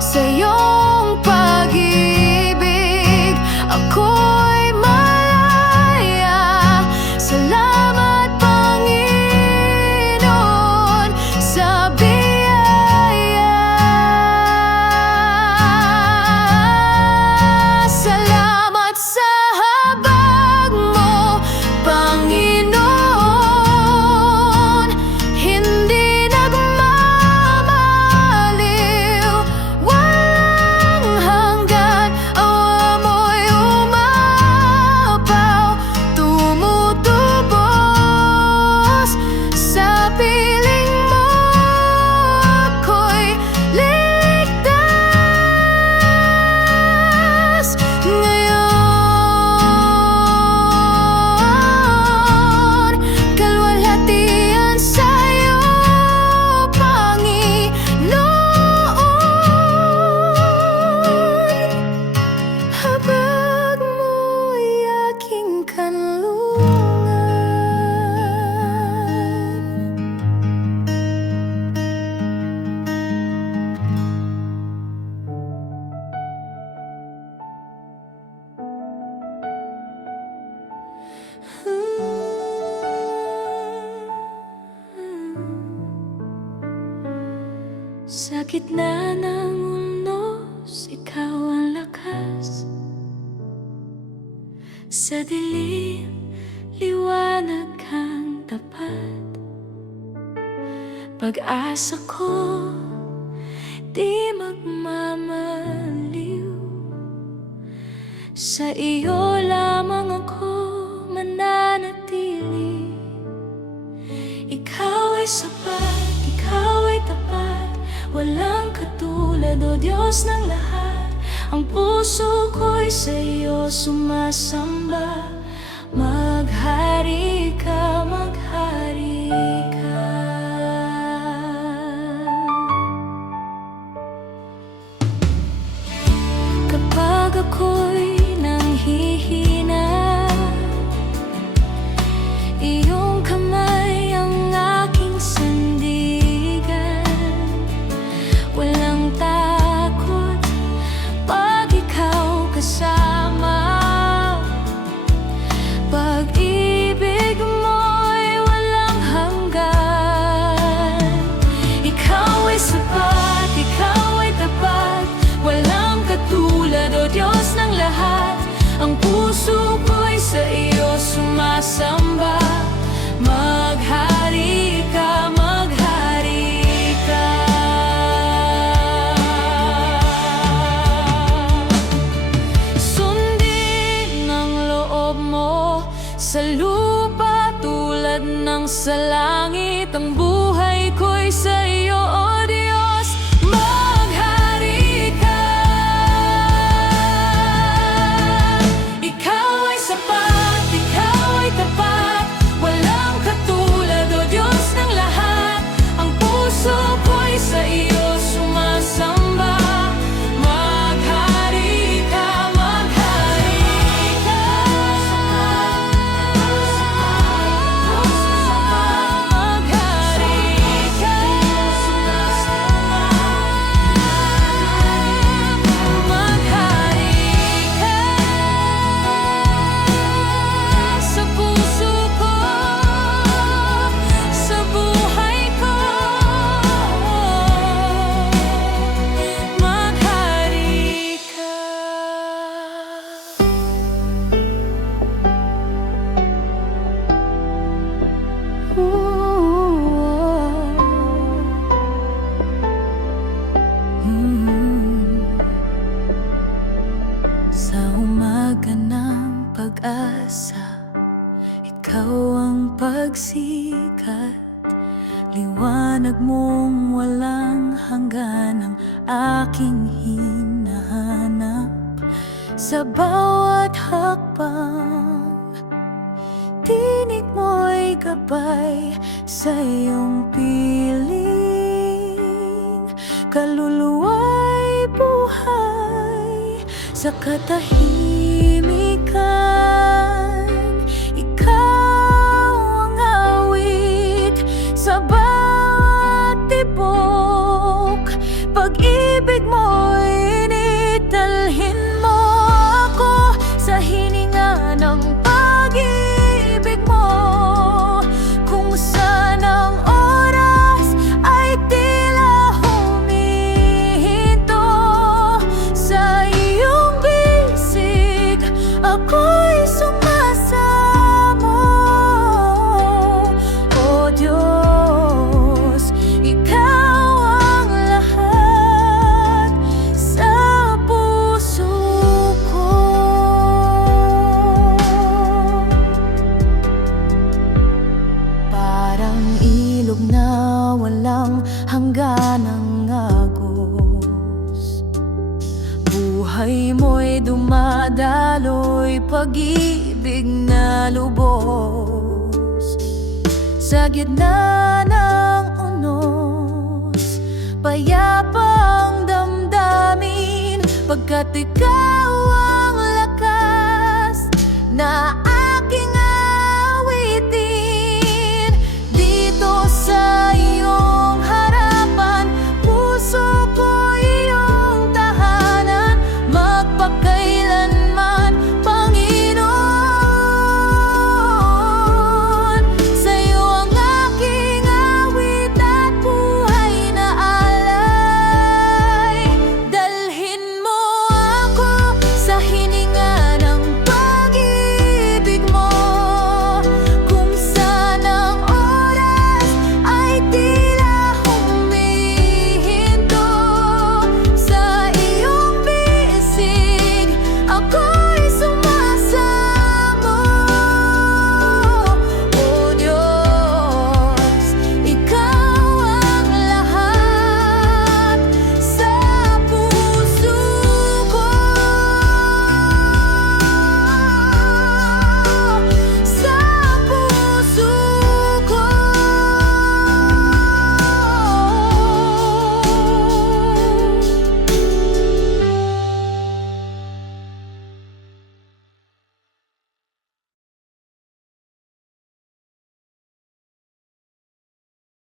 Sa iyong pag-ibig ako'y malaya. Salamat, Panginoon, sa biyaya. Salamat sa habag mo, Panginoon. Hindi nagmamaliw, walang hanggan. Awa mo'y umapaw, tumutubos sa piling mo. Ako'y ligtas ngayon. Kalwalhatian sa'yo, Panginoon. Habag mo'y aking kanlungan. Sa gitna ng unos, ikaw ang lakas. Sa dilim, liwanag kang tapat. Pag-asa ko, di magmamaliw. Sa iyo lamang ako mananatili. Ikaw ay sapat, ikaw ay tapat, walang katulad, o Diyos ng lahat. Ang puso ko'y sa iyo sumasamba. Maghari ka, maghari ka. Kapag ako'y nanghihina, iyong kamay ang aking sandigan. Walang takot pag ikaw kasama. puso ko'y sa iyo sumasamba. Maghari ka, maghari ka. Sundin ang loob mo sa lupa tulad ng sa langit. Ang buhay ko'y sa iyo, O Diyos. Maghari ka. Ikaw ay sapat, ikaw ay tapat. Walang katulad, O Diyos ng lahat. Ang puso ko'y sa iyo sumasamba. Maghari ka, maghari ka. Sa puso ko, sa buhay ko, maghari ka. Sa umaga ng pag-asa, ikaw ang pagsikat. Liwanag mong walang hanggan ang aking hinahanap. Sa bawat hakbang, tinig mo'y gabay sa iyong piling. Kaluluwa'y buhay sa katahimikan. Ikaw ang awit sa bawat tibok. Pag-ibig mo'y init, dalhin mo ako sa hininga ng pag-ibig mo. Kung saan ang oras ay tila humihinto sa iyong bisig, ako'y sumasamo. O Diyos, ikaw ang lahat sa puso ko. Parang ilog na walang hangganang agos. Buhay mo'y dumadaloy, pag-ibig na lubos. Sa gitna ng unos, payapang damdamin. Pagkat ikaw ang lakas na